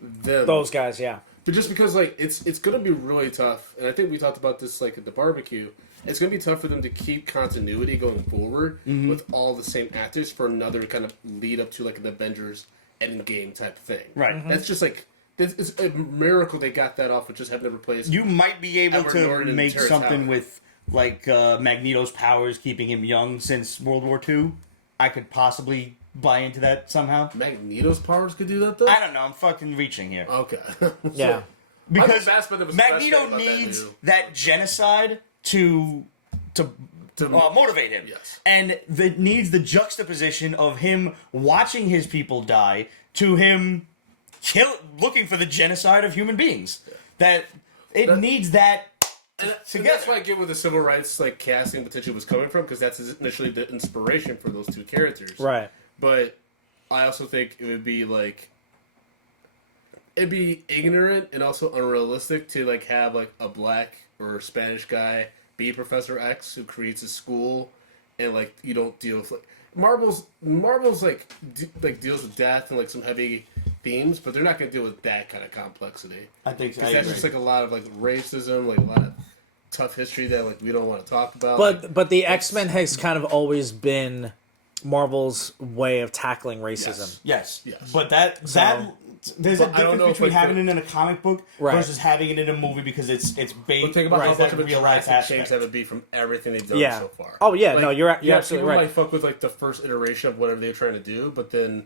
them. Those guys, yeah. But just because like it's gonna be really tough, and I think we talked about this like at the barbecue. It's gonna be tough for them to keep continuity going forward with all the same actors for another kind of lead up to like an Avengers Endgame type thing. Right. That's just like it's a miracle they got that off with just having to replace. You might be able Edward to Norton and make Terrence something Howard. with like Magneto's powers keeping him young since World War II. I could possibly buy into that somehow. Magneto's powers could do that though. I don't know. I'm fucking reaching here. Okay. Yeah. Because Vastman was Magneto frustrated about that needs movie. that genocide to motivate him. Yes. And it needs the juxtaposition of him watching his people die to him looking for the genocide of human beings. That it needs that And together. that's why I get where the civil rights like casting potentially was coming from, because that's initially the inspiration for those two characters. Right. But I also think it would be like it'd be ignorant and also unrealistic to like have like a black or Spanish guy be Professor X who creates a school and like you don't deal with like Marvel's like deals with death and like some heavy themes, but they're not gonna deal with that kind of complexity. I think so. Because that's just like a lot of like racism, like a lot of tough history that like we don't want to talk about. But the X-Men has kind of always been Marvel's way of tackling racism. Yes. Yes. But that There's a But I don't difference know if, between like, having it in a comic book Right. versus having it in a movie because it's based But think about how on much that of a real life drastic change aspect. that would be from everything they've done Yeah. so far. Oh, yeah, no, you're absolutely people right. might fuck with like the first iteration of whatever they're trying to do, but then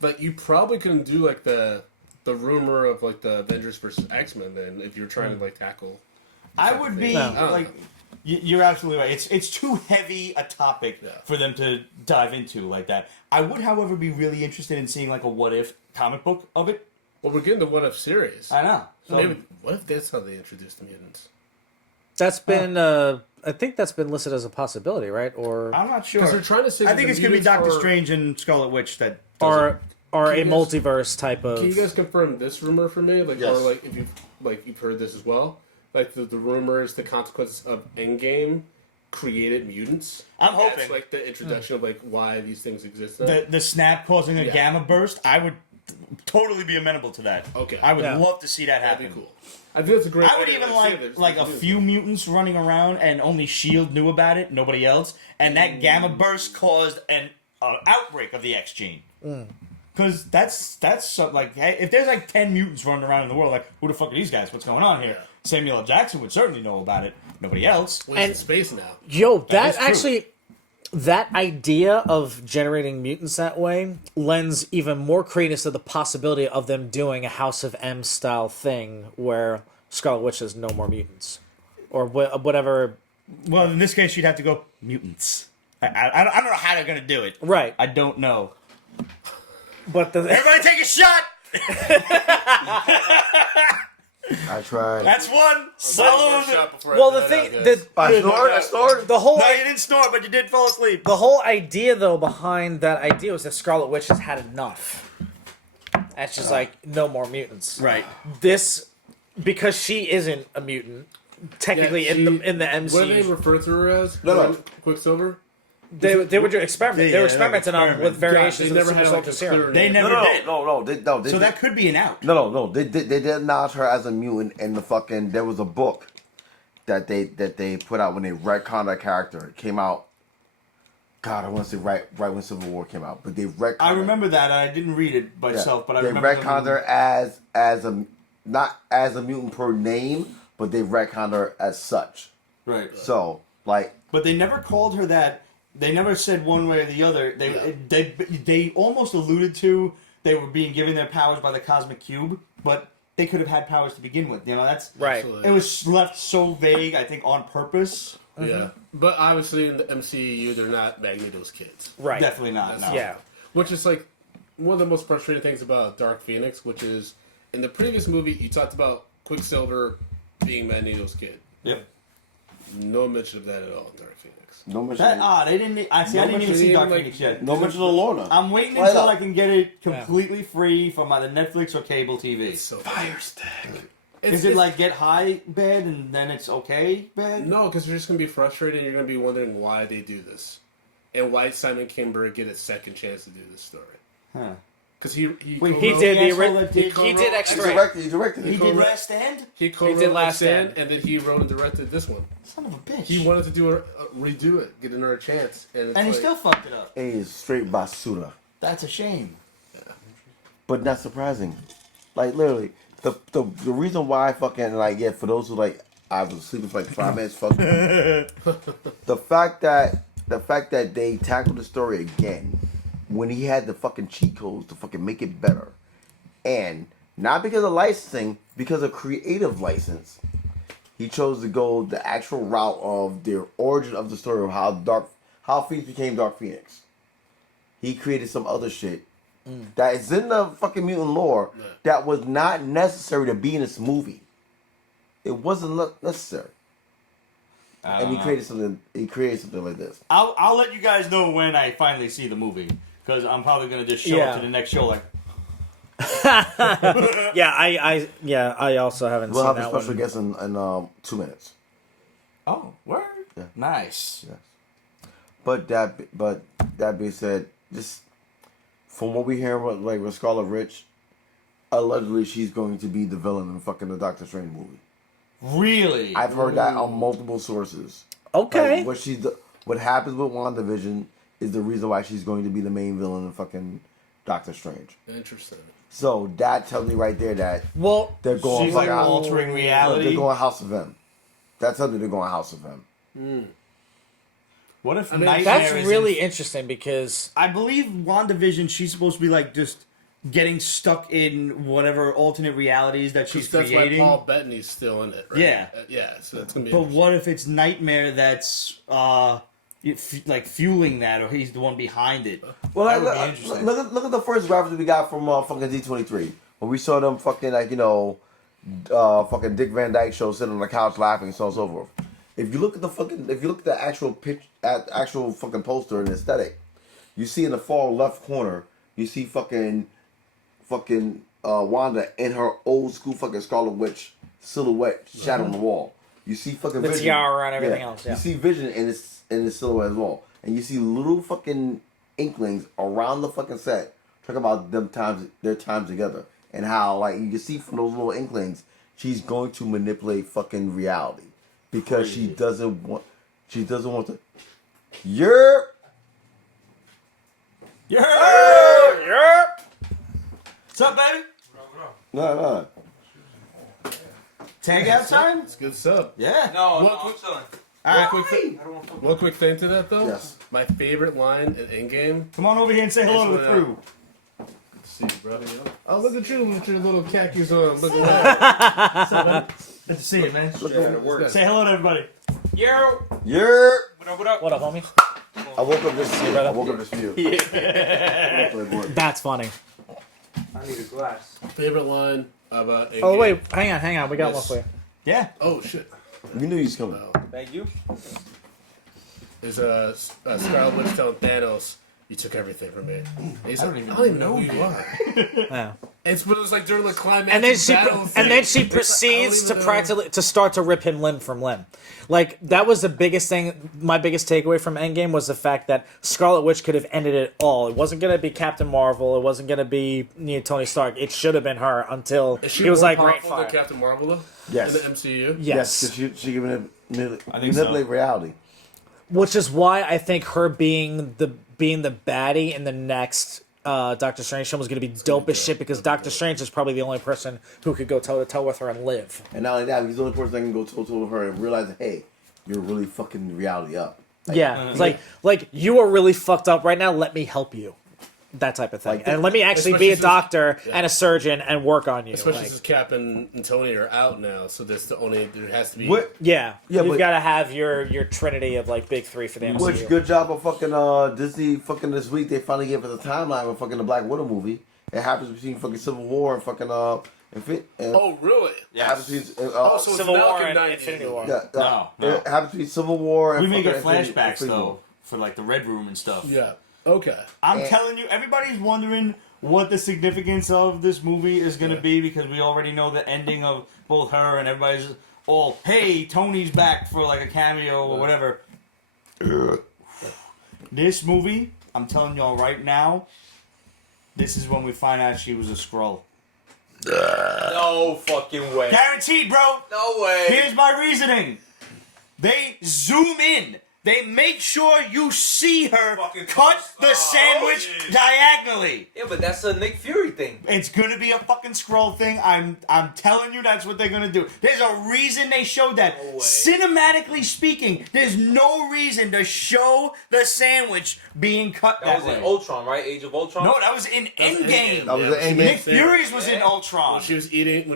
like you probably couldn't do like the rumor of like the Avengers versus X-Men then if you're trying to like tackle. I would be No. like, you're absolutely right. It's too heavy a topic for them to dive into like that. I would, however, be really interested in seeing like a what if comic book of it. Well, we're getting the What If series. I know. So, Maybe, what if that's how they introduced the mutants? That's been, I think that's been listed as a possibility, right? Or I'm not sure. Because they're trying to say I that think the it's gonna be mutants Doctor are- Strange and Scarlet Witch that. does it. or a Can you guys- multiverse type of. Can you guys confirm this rumor for me? Like, Yes. or like if you've heard this as well. Like the rumor is the consequences of Endgame created mutants. I'm hoping. That's like the introduction of like why these things exist. Now. the snap causing a Yeah. gamma burst, I would totally be amenable to that. Okay. I would Yeah. love to see that happen. That'd be cool. I think that's a great. I would idea. even Like, say like there's a these few mutants running around and only Shield knew about it, nobody else, and that gamma burst caused an outbreak of the X gene. Because that's something like, hey, if there's like 10 mutants running around in the world, like who the fuck are these guys? What's going on here? Yeah. Samuel L. Jackson would certainly know about it. Nobody else. Well, he's in And- space now. Yo, that is true. actually, that idea of generating mutants that way lends even more credence to the possibility of them doing a House of M style thing where Scarlet Witch has no more mutants. Or whatever. Well, in this case, you'd have to go mutants. I don't know how they're gonna do it. Right. I don't know. But the. Everybody, take a shot. I tried. That's one. Solid. Well, the thing. I snored. The whole. No, you didn't snore, but you did fall asleep. The whole idea, though, behind that idea was that Scarlet Witch has had enough. And she's like, no more mutants. Right. This, because she isn't a mutant, technically in the What do they MCU, refer to her as? No. Quicksilver. they were doing experiment. Yeah, they were they were experimenting on with experimenting. variations they of the never super had, like, soldier a serum. clear They name. never did. No. So that could be an out. No. They did announce her as a mutant in the fucking. There was a book that they put out when they retconned her character. It came out. God, I want to say right when Civil War came out, but they retconned. I remember that. I didn't read it myself, but I they remember. retconned her as a not as a mutant per name, but they retconned her as such. Right. So like. But they never called her that. They never said one way or the other. They almost alluded to they were being given their powers by the cosmic cube, but they could have had powers to begin with. You know, that's Right. Absolutely. It was left so vague. I think on purpose. Yeah, but obviously in the MCU, they're not Magneto's kids. Right. Definitely not. No. Yeah. Which is like one of the most frustrating things about Dark Phoenix, which is in the previous movie you talked about Quicksilver being Magneto's kid. Yep. No mention of that at all in Dark Phoenix. No mention. That they didn't. I see. I didn't even see Dark like- Phoenix yet. No mention of Lorna. I'm waiting Why until not? I can get it completely free from either Netflix or cable TV. So Fire stick. Is it like get high bad and then it's okay bad? No, because you're just gonna be frustrated. and You're gonna be wondering why they do this, and why Simon Kimber get a second chance to do this story. Huh. Because he Wait, He co-wrote- did the asshole ori- that did he co-wrote- did He X-Ray. directed. He co- did Last Stand? He co-wrote did Last Last Stand, Stand. and then he wrote and directed this one. Son of a bitch. He wanted to do redo it, get another chance, and it's and he like, still fucked it up. He is straight basura. That's a shame. But not surprising. Like literally, the reason why I fucking like for those who like I was sleeping for like 5 minutes. Fuck. the fact that they tackled the story again when he had the fucking cheat codes to fucking make it better, and not because of licensing, because of creative license, he chose to go the actual route of the origin of the story of how Phoenix became Dark Phoenix. He created some other shit that is in the fucking mutant lore that was not necessary to be in this movie. It wasn't necessary. And he created something. He created something like this. I'll let you guys know when I finally see the movie because I'm probably gonna just show up to the next show like. I also haven't We'll seen have a that special one. guest in 2 minutes. Oh, word. Yeah. Nice. Yes. But that being said, just from what we hear with Scarlet Witch, allegedly she's going to be the villain in fucking the Doctor Strange movie. Really? I've heard that on multiple sources. Okay. Like, what happens with WandaVision is the reason why she's going to be the main villain in fucking Doctor Strange. Interesting. So that tells me right there that Well, they're going She's like fucking altering reality. They're going House of M. That tells me they're going House of M. What if I mean, Nightmare that's is really interesting because I believe WandaVision, she's supposed to be like just getting stuck in whatever alternate realities that she's That's creating. why Paul Bettany's still in it, right? Yeah. Yeah, so that's going to be But interesting. what if it's Nightmare that's like fueling that, or he's the one behind it? Well, That would be look, interesting. look at the first graphics we got from fucking D23 when we saw them fucking fucking Dick Van Dyke Show sitting on the couch laughing, so on and so forth. If you look at the actual actual fucking poster and aesthetic, you see in the far left corner, you see fucking Wanda in her old school fucking Scarlet Witch silhouette shadow on the wall. You see fucking the Vision. tiara and everything else. Yeah. You see Vision in his silhouette as well, and you see little fucking inklings around the fucking set talk about their time together, and how like you can see from those little inklings, she's going to manipulate fucking reality because she doesn't want to. You're. What's up, baby? No. Tag out time? It's good sub. Yeah. No, What- I'm chilling. One quick thing to that, though. Yes. My favorite line in Endgame. Come on over here and say hello to the crew. Let's see, bro. Oh, look at you with your little khakis on. Look at that. Good to see you, man. Work. Say hello to everybody. Yo, You're. what up? What up, homie? I woke up this brother. I woke up this view. That's funny. I need a glass. Favorite line about Endgame. Oh wait, hang on. We got one Yes. for you. Yeah. Oh, shit. We knew he was coming. Thank you. There's a Scarlet Witch telling Thanos, "You took everything from me." And he's like, I don't even know who you are. Yeah. But it was like during the climax. And then she battle thing. proceeds I to don't even know. practically to start to rip him limb from limb. Like that was the biggest thing. My biggest takeaway from Endgame was the fact that Scarlet Witch could have ended it all. It wasn't gonna be Captain Marvel. It wasn't gonna be Tony Stark. It should have been her until Is she he was more like great powerful than fire. Captain Marvel though? Yes. In the MCU. Yes. because she can I think so. manipulate reality. Which is why I think her being the baddie in the next Doctor Strange film was going to be dope as shit because Doctor Strange is probably the only person who could go toe to toe with her and live. And not only that, he's the only person that can go toe to toe with her and realize that, hey, you're really fucking reality up. Yeah, it's like you are really fucked up right now. Let me help you, that type of thing, Like, and let me actually be especially a since- doctor yeah. and a surgeon and work on you. Especially Like, since Cap and Tony are out now, so there has to be. What? yeah, Yeah, you've but- got to have your trinity of like big three for the MCU. Which good job of fucking Disney fucking this week. They finally gave us a timeline with fucking the Black Widow movie. It happens between fucking Civil War and fucking Oh, really? It happens between Oh, so Civil it's now War and connected. Infinity War. yeah, No. It happens between Civil War and We may fucking get Infinity flashbacks War. though for like the Red Room and stuff. Yeah. Okay. I'm telling you, everybody's wondering what the significance of this movie is going to be because we already know the ending of both her and everybody's all, hey, Tony's back for like a cameo or whatever. This movie, I'm telling y'all right now, this is when we find out she was a Skrull. No fucking way. Guaranteed, bro. No way. Here's my reasoning. They zoom in. They make sure you see her Fucking cut twist. the sandwich shit. diagonally. Yeah, but that's a Nick Fury thing. It's gonna be a fucking scroll thing. I'm telling you, that's what they're gonna do. There's a reason they showed that. No way. Cinematically speaking, there's no reason to show the sandwich being cut That that, was way. in Ultron, right? Age of Ultron? No, that was in Endgame. That was Yeah, the she Endgame. made Nick sense. Fury's was in Yeah. Ultron. When she was eating,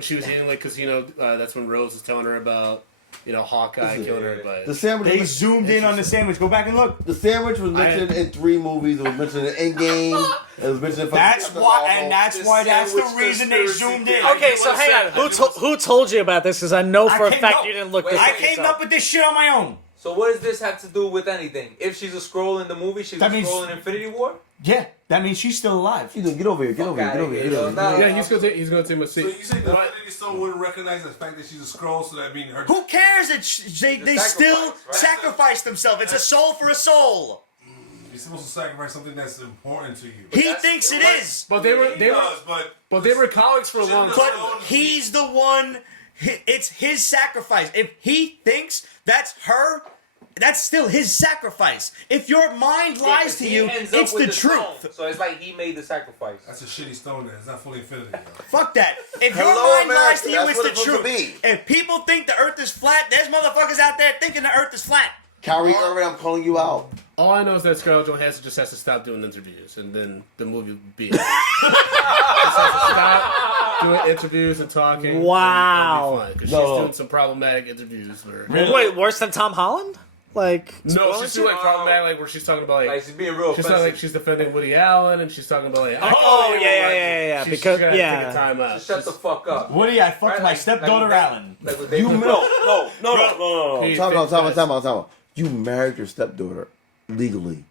like, because that's when Rose was telling her about, Hawkeye Listen, killing everybody. The sandwich. They zoomed in on the sandwich. Go back and look. The sandwich was mentioned in 3 movies. It was mentioned in Endgame. It was mentioned in That's fucking why, Captain and that's The why that's the sandwich reason they conspiracy zoomed in. theory. Okay, so hang on. Who told you about this? Because I know for a came fact up- you didn't look wait, this I up came yourself. up with this shit on my own. So what does this have to do with anything? If she's a Skrull in the movie, she's That a means- Skrull in Infinity War? Yeah, that means she's still alive. You know, get over here. Get over here. Get over here. Get over here. Nah. Yeah, he's gonna take my seat. So you say the Infinity Stone wouldn't recognize the fact that she's a Skrull, so that means her. Who cares that they sacrifice, still right? sacrifice themselves? It's a soul for a soul. You're supposed to sacrifice something that's important to you. He that's- thinks it what? is, But they were but they were colleagues for a long but time. he's the one. It's his sacrifice. If he thinks that's her, that's still his sacrifice. If your mind lies to you, it's the truth. So it's like he made the sacrifice. That's a shitty stone there. It's not fully infinity, yo. Fuck that. If your Hello, mind lies America. to you, That's it's what the it's supposed to truth. be. If people think the earth is flat, there's motherfuckers out there thinking the earth is flat. Kyrie Irving, I'm calling you out. All I know is that Scarlett Johansson just has to stop doing interviews, and then the movie will be. Just has to stop doing interviews and talking. Wow. Because No. she's doing some problematic interviews. Where, Wait, worse than Tom Holland? Like, no, she's doing like problematic, like where she's talking about Like she's being real she's offensive. talking like she's defending Woody Allen, and she's talking about like oh yeah. she's Because gonna yeah, take a time out. Just shut the fuck up. Woody, I fucked Right, my like- stepdaughter like- Alan. Like what You they no. Hey, Time fix that. out. You married your stepdaughter legally.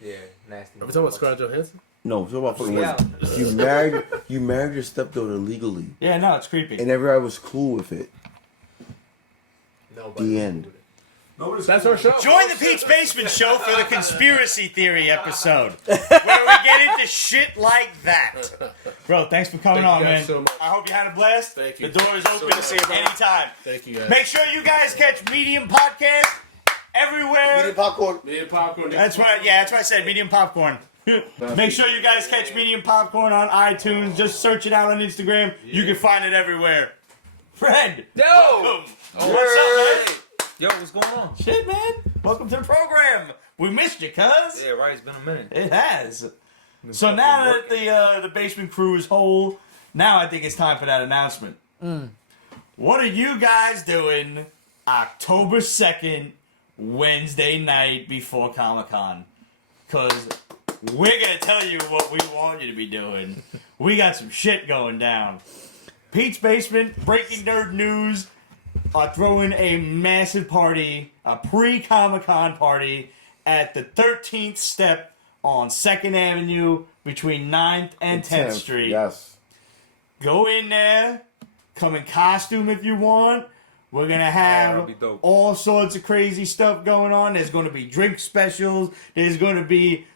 Yeah, nasty. Are we talking about Scarlett Johansson? No, it's about fucking Yeah. Woody. You married your stepdaughter legally, Yeah, no, it's creepy. and everybody was cool with it. Nobody. The end. Nobody's That's cool. our show. Join the Pete's Basement Show for the conspiracy theory episode, where we get into shit like that. Bro, thanks for coming Thank on, you guys man. so much. I hope you had a blast. Thank you. The door is open So much. anytime. Thank you guys. Make sure you guys catch Medium Podcast everywhere. Medium popcorn. Me and Popcorn. That's what. Yeah, that's what I said. Medium Popcorn. Make sure you guys catch Medium Popcorn on iTunes. Just search it out on Instagram. You can find it everywhere. Fred. Yo! Welcome. What's up, man? Yo, what's going on? Shit, man. Welcome to the program. We missed you, cuz. Yeah, right. It's been a minute. It has. So now that the basement crew is whole, now I think it's time for that announcement. What are you guys doing October 2nd, Wednesday night before Comic-Con? Because we're going to tell you what we want you to be doing. We got some shit going down. Pete's Basement, Breaking Nerd News, are throwing a massive party, a pre-Comic-Con party, at the 13th step on 2nd Avenue between 9th and 10th Street. Yes. Go in there, come in costume if you want. We're going to that'll have be dope. all sorts of crazy stuff going on. There's going to be drink specials. There's going to be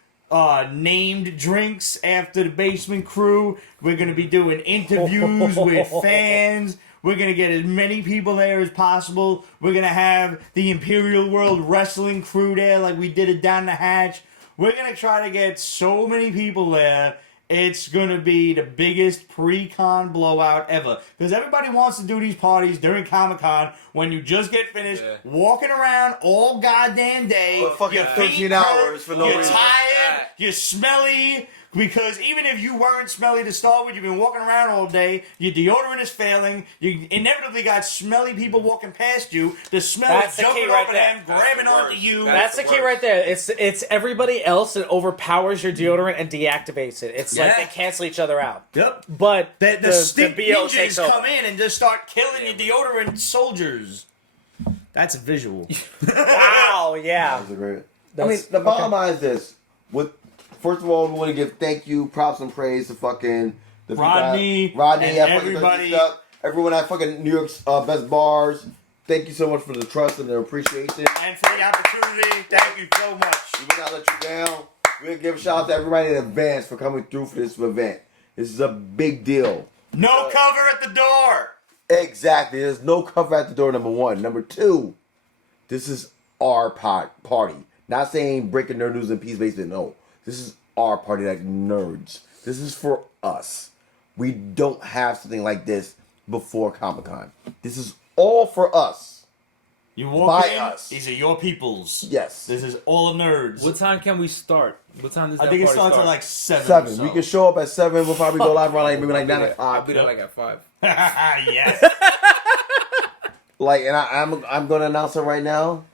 named drinks after the basement crew. We're going to be doing interviews with fans. We're going to get as many people there as possible. We're going to have the Imperial World Wrestling crew there like we did it down the hatch. We're going to try to get so many people there. It's going to be the biggest pre-con blowout ever. Because everybody wants to do these parties during Comic-Con when you just get finished walking around all goddamn day. For fucking your feet 13 hurt, hours for no you're reason. tired, you're smelly. Because even if you weren't smelly to start with, you've been walking around all day, your deodorant is failing, you inevitably got smelly people walking past you, the smell That's is the key jumping right off of there. them, grabbing onto you. that's the key right there. It's everybody else that overpowers your deodorant and deactivates it. It's like Yeah. they cancel each other out. Yep. But The stink BO ninjas takes over. come in and just start killing your deodorant soldiers. That's a visual. Wow, yeah. That's a great. I mean, That's- the bottom line is this. First of all, we want to give thank you, props and praise to fucking the Rodney Rodney, and at fucking everybody. 13 Step, everyone at fucking New York's best bars. Thank you so much for the trust and the appreciation. And for the opportunity, thank you so much. We will not let you down. We'll give a shout out to everybody in advance for coming through for this event. This is a big deal. No cover at the door. Exactly. There's no cover at the door, number one. Number two, this is our party. Not saying Breaking Nerd News and Pete's Basement, no. This is our party like nerds. This is for us. We don't have something like this before Comic-Con. This is all for us. You walk By in, us. these are your peoples. Yes. This is all of nerds. What time can we start? What time does that I think it party starts start? at like 7. 7. or so. We can show up at 7. We'll probably go live around like maybe like 9 I'll o'clock. be there like at 5. Yes. Like, and I'm gonna announce it right now.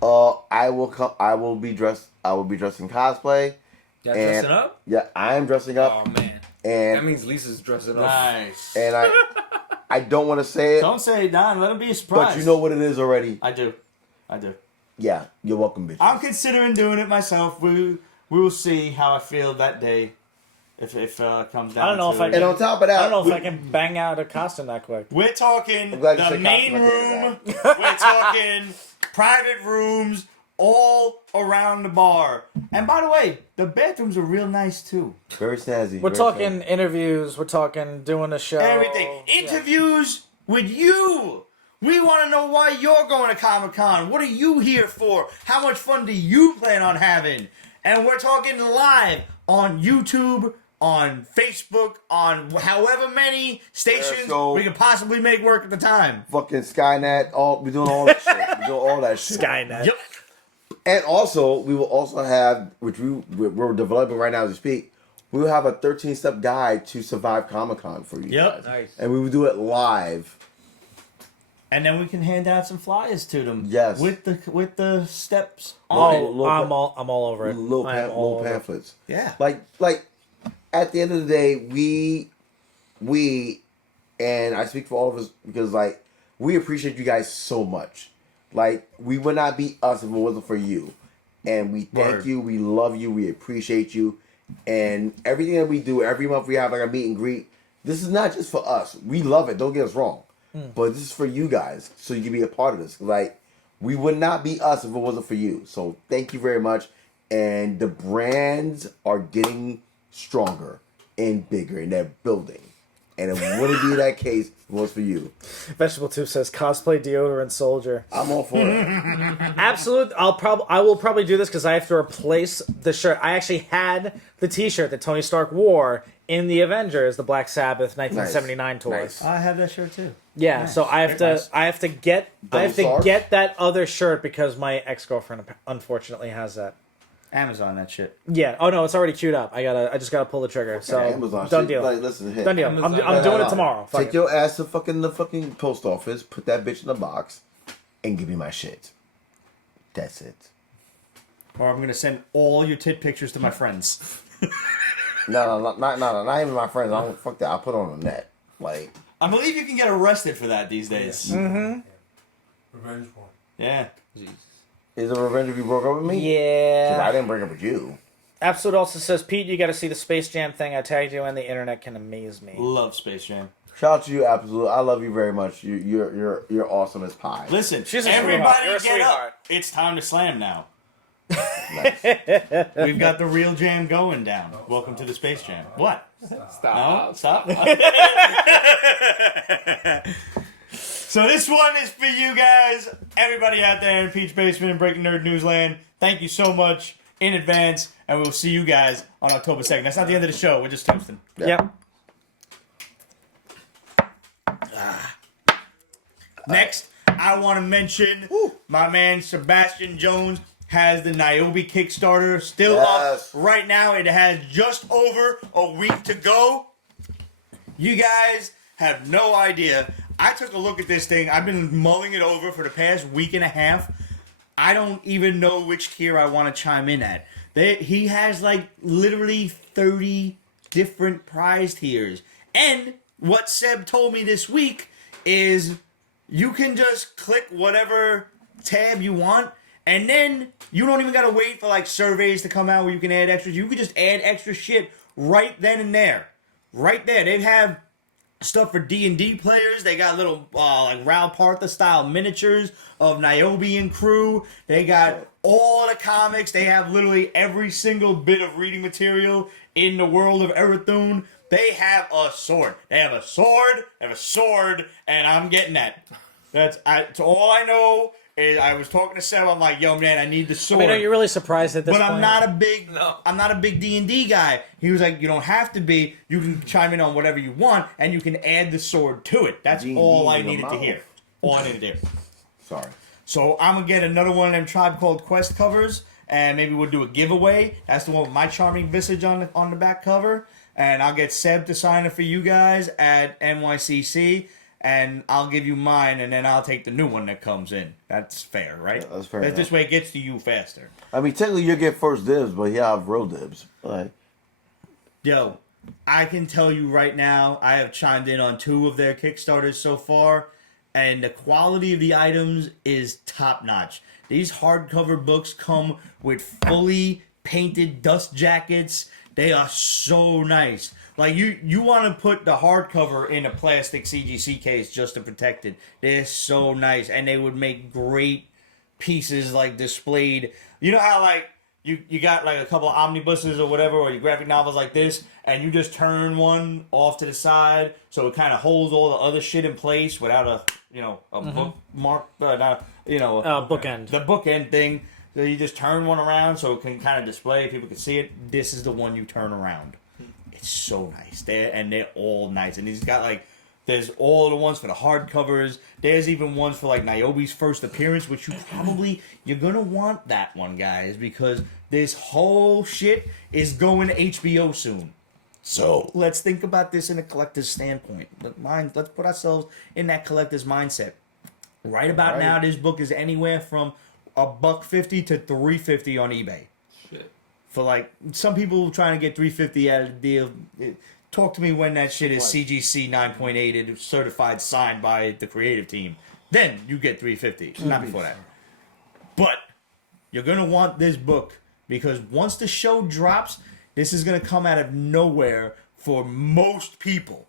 I will be dressed in cosplay. Y'all And- dressing up? Yeah, I am dressing up, Oh man, and that means Lisa's dressing up. Nice. and I don't want to say it, Don't say it, Don. Let him be a surprise. but you know what it is already. I do. Yeah, you're welcome, bitch. I'm considering doing it myself. We will see how I feel that day. If it comes down. I don't know to if I it. can- And on top of that, I don't know if I can bang out a costume that quick. We're talking I'm glad you the said main costume. room. We're talking private rooms all around the bar. And by the way, the bathrooms are real nice too. very snazzy. We're very talking snazzy. interviews. We're talking doing a show. Everything. Yeah. Interviews with you. We want to know why you're going to Comic-Con. What are you here for? How much fun do you plan on having? And we're talking live on YouTube, on Facebook, on however many stations we could possibly make work at the time. Fucking Skynet, we're doing all that shit. We're doing all that shit. Skynet. Yep. And also, we will also have, which we're developing right now as we speak, we will have a 13-step guide to survive Comic-Con for you guys. Nice. And we will do it live. And then we can hand out some flyers to them. Yes. With the steps on it. Little I'm all over it. Little I'm all over it. pamphlets. Yeah. Like at the end of the day, we and I speak for all of us because like we appreciate you guys so much. Like we would not be us if it wasn't for you. And we thank you, we love you, we appreciate you. And everything that we do, every month we have like a meet and greet. This is not just for us. We love it, don't get us wrong. But this is for you guys, so you can be a part of this. Like, we would not be us if it wasn't for you. So thank you very much. And the brands are getting stronger and bigger, and they're building. And it wouldn't be that case if it was for you. Vegetable Tube says cosplay deodorant soldier. I'm all for it. Absolute. I will probably do this because I have to replace the shirt. I actually had the T-shirt that Tony Stark wore in the Avengers, the Black Sabbath 1979 tour. Nice. I have that shirt too. Yeah, Nice. so I have to. Nice. I have to get. I have to Sarge? get that other shirt because my ex-girlfriend unfortunately has that. Amazon that shit. Yeah. Oh no, it's already queued up. I just gotta pull the trigger. So Amazon done shit. deal. Like, listen, hit. Done deal. Amazon. I'm doing it tomorrow. Fuck Take it. your ass to the fucking post office, put that bitch in a box, and give me my shit. That's it. Or I'm gonna send all your tit pictures to my friends. No, not even my friends. I don't fuck that. I put it on the net. Like, I believe you can get arrested for that these days. Revenge porn. Yeah. is it revenge if you broke up with me? 'Cause I Yeah. didn't break up with you. Absolute also says, Pete, you got to see the Space Jam thing. I tagged you, and the internet can amaze me. Love Space Jam. Shout out to you, Absolute. I love you very much. You're awesome as pie. Listen, She's a everybody sweetheart. You're a get sweetheart. up. It's time to slam now. Nice. We've got the real jam going down. Welcome to the Space Jam. What? No, stop. So this one is for you guys, everybody out there in Peach Basement and Breaking Nerd Newsland. Thank you so much in advance, and we'll see you guys on October 2nd. That's not the end of the show. We're just toasting. Yep. Next, I want to mention my man Sebastian Jones has the Niobe Kickstarter still Yes. up right now. It has just over a week to go. You guys have no idea. I took a look at this thing. I've been mulling it over for the past week and a half. I don't even know which tier I want to chime in at. He has like literally 30 different prize tiers. And what Seb told me this week is you can just click whatever tab you want, and then you don't even gotta wait for like surveys to come out where you can add extras. You can just add extra shit right then and there. Right there. They have stuff for D&D players. They got little like Ral Partha style miniatures of Niobe and crew. They got all the comics. They have literally every single bit of reading material in the world of Erathune. They have a sword. They have a sword. They have a sword, and I'm getting that. That's all I know. Is I was talking to Seb. I'm like, yo, man, I need the sword. I mean, are you really surprised at this But point? I'm not a big D&D guy. He was like, you don't have to be. You can chime in on whatever you want, and you can add the sword to it. That's D&D all I in the needed to mouth. hear. All I needed to hear. Sorry. So I'm going to get another one of them Tribe Called Quest covers, and maybe we'll do a giveaway. That's the one with my charming visage on the back cover. And I'll get Seb to sign it for you guys at NYCC. And I'll give you mine, and then I'll take the new one that comes in. That's fair, right? Yeah, that's fair This enough. way it gets to you faster. I mean, technically you get first dibs, but you have real dibs. Like, Yo, I can tell you right now, I have chimed in on 2 of their Kickstarters so far, and the quality of the items is top notch. These hardcover books come with fully painted dust jackets. They are so nice. Like, you want to put the hardcover in a plastic CGC case just to protect it. They're so nice, and they would make great pieces, like, displayed. You know how, like, you got, like, a couple of omnibuses or whatever, or your graphic novels like this, and you just turn one off to the side so it kind of holds all the other shit in place without a bookmark, not, bookend. The bookend thing. So you just turn one around so it can kind of display, people can see it. This is the one you turn around. It's so nice. They're all nice. And he's got there's all the ones for the hardcovers. There's even ones for Niobe's first appearance, which you're gonna want that one, guys, because this whole shit is going to HBO soon. So let's think about this in a collector's standpoint. Let's put ourselves in that collector's mindset. Right about now, this book is anywhere from $150 to $350 on eBay. Shit. For some people trying to get $350 out of the deal. Talk to me when that shit is CGC 9.8 certified, signed by the creative team. Then you get $350. Not before that. But you're gonna want this book because once the show drops, this is gonna come out of nowhere for most people.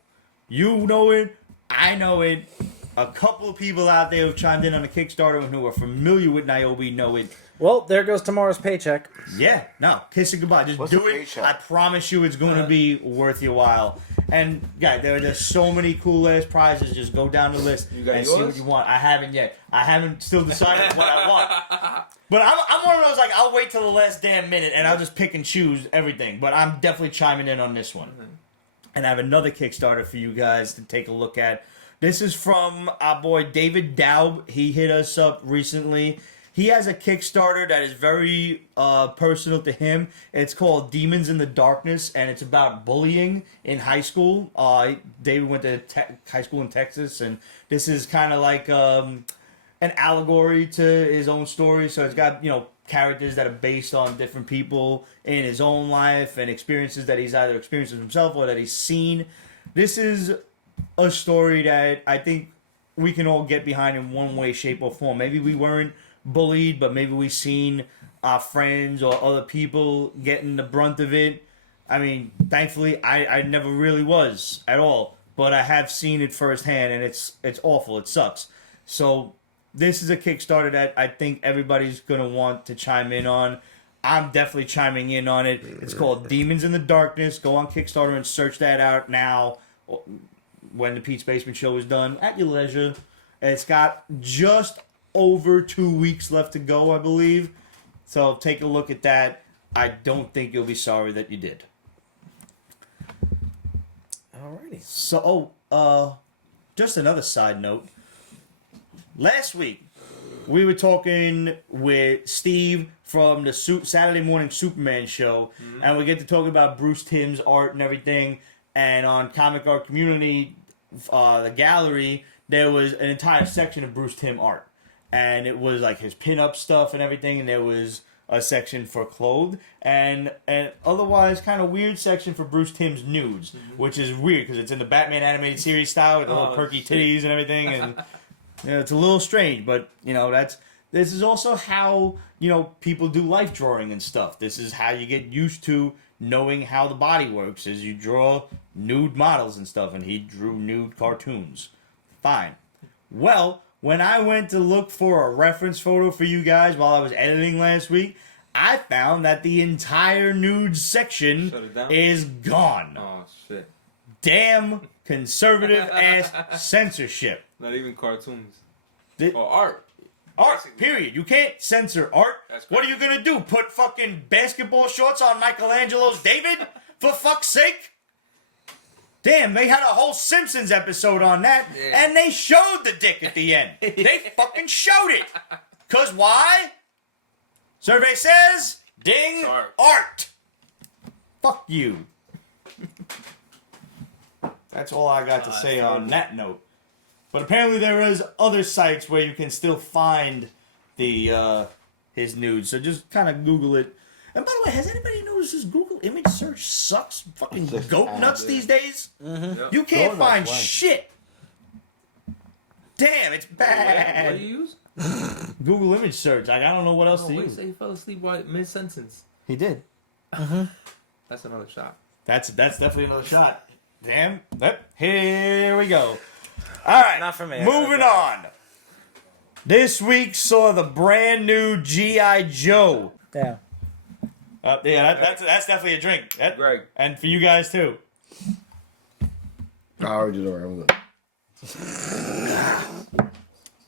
You know it. I know it. A couple of people out there who've chimed in on the Kickstarter and who are familiar with Niobe know it. Well, there goes tomorrow's paycheck. Yeah, no, kiss it goodbye. Just do it. paycheck? I promise you it's going to be worth your while. And, guys, there's so many cool-ass prizes. Just go down the list You got and yours? see what you want. I haven't yet. I haven't still decided what I want. But I'm one of those, I'll wait till the last damn minute and I'll just pick and choose everything. But I'm definitely chiming in on this one. And I have another Kickstarter for you guys to take a look at. This is from our boy David Daub. He hit us up recently. He has a Kickstarter that is very personal to him. It's called Demons in the Darkness, and it's about bullying in high school. David went to high school in Texas, and this is kind of like an allegory to his own story. So it's got, characters that are based on different people in his own life and experiences that he's either experienced himself or that he's seen. This is a story that I think we can all get behind in one way, shape, or form. Maybe we weren't bullied, but maybe we've seen our friends or other people getting the brunt of it. I mean, thankfully, I never really was at all, but I have seen it firsthand, and it's awful. It sucks. So this is a Kickstarter that I think everybody's going to want to chime in on. I'm definitely chiming in on it. It's called Demons in the Darkness. Go on Kickstarter and search that out now. When the Pete's Basement Show is done, at your leisure. It's got just over 2 weeks left to go, I believe. So take a look at that. I don't think you'll be sorry that you did. Alrighty. So, just another side note. Last week, we were talking with Steve from the Saturday Morning Superman show, and we get to talk about Bruce Timm's art and everything. And on Comic Art Community, the gallery, there was an entire section of Bruce Timm art. And it was his pinup stuff and everything, and there was a section for clothes, and an otherwise kind of weird section for Bruce Timm's nudes, which is weird because it's in the Batman animated series style with the little perky titties and everything, and it's a little strange, but this is also how people do life drawing and stuff. This is how you get used to knowing how the body works, is you draw nude models and stuff, and he drew nude cartoons. Fine. Well, when I went to look for a reference photo for you guys while I was editing last week, I found that the entire nude section is gone. Oh, shit. Damn conservative-ass censorship. Not even cartoons. Or art. Art, period. You can't censor art. That's What are you gonna do? Put fucking basketball shorts on Michelangelo's David? For fuck's sake? Damn, they had a whole Simpsons episode on that, and they showed the dick at the end. They fucking showed it. 'Cause why? Survey says, ding, art. Fuck you. That's all I got to say on that note. But apparently there is other sites where you can still find the his nudes. So just kind of Google it. And by the way, has anybody noticed this Google image search sucks fucking goat nuts these days? Yep. You can't Goat find nuts, shit. Damn, it's bad. What do you use? Google image search. I don't know what else to Wait, use. say he fell asleep mid-sentence. He did. That's another shot. That's definitely another shot. Damn. Yep. Here we go. All right. Not for me. Moving on. This week saw the brand new G.I. Joe. Yeah. That's definitely a drink. Greg. And for you guys too. I already did it. I'm good.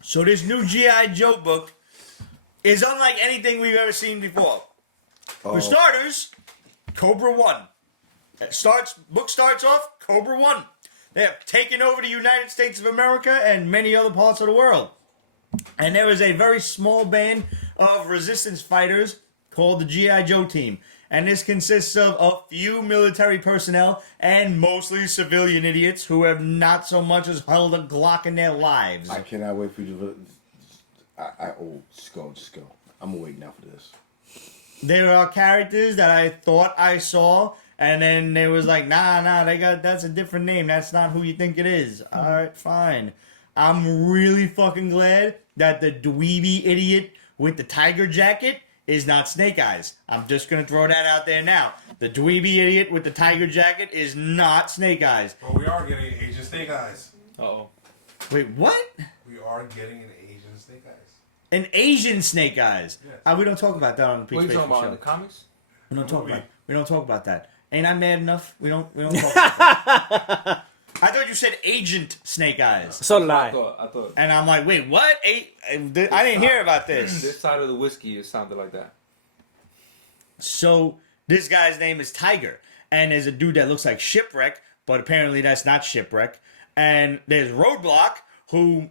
So this new G.I. Joe book is unlike anything we've ever seen before. For starters, Cobra 1. Book starts off, Cobra 1. They have taken over the United States of America and many other parts of the world. And there is a very small band of resistance fighters called the G.I. Joe team. And this consists of a few military personnel and mostly civilian idiots who have not so much as held a Glock in their lives. I cannot wait for you to... just go. I'm awake now for this. There are characters that I thought I saw, and then they was like, nah, that's a different name. That's not who you think it is. Alright, fine. I'm really fucking glad that the dweeby idiot with the tiger jacket is not Snake Eyes. I'm just gonna throw that out there now. The dweeby idiot with the tiger jacket is not Snake Eyes. But we are getting Asian Snake Eyes. Uh-oh. Wait, what? We are getting an Asian Snake Eyes. An Asian Snake Eyes. Yes. We don't talk about that on the Peach What are you Faithful talking about show. in the comics? We don't talk about that. Ain't I mad enough? We don't talk about that. I thought you said Agent Snake Eyes. So did I. I thought. And I'm like, wait, what? I didn't hear about this. This side of the whiskey, it sounded like that. So this guy's name is Tiger, and there's a dude that looks like Shipwreck, but apparently that's not Shipwreck. And there's Roadblock, who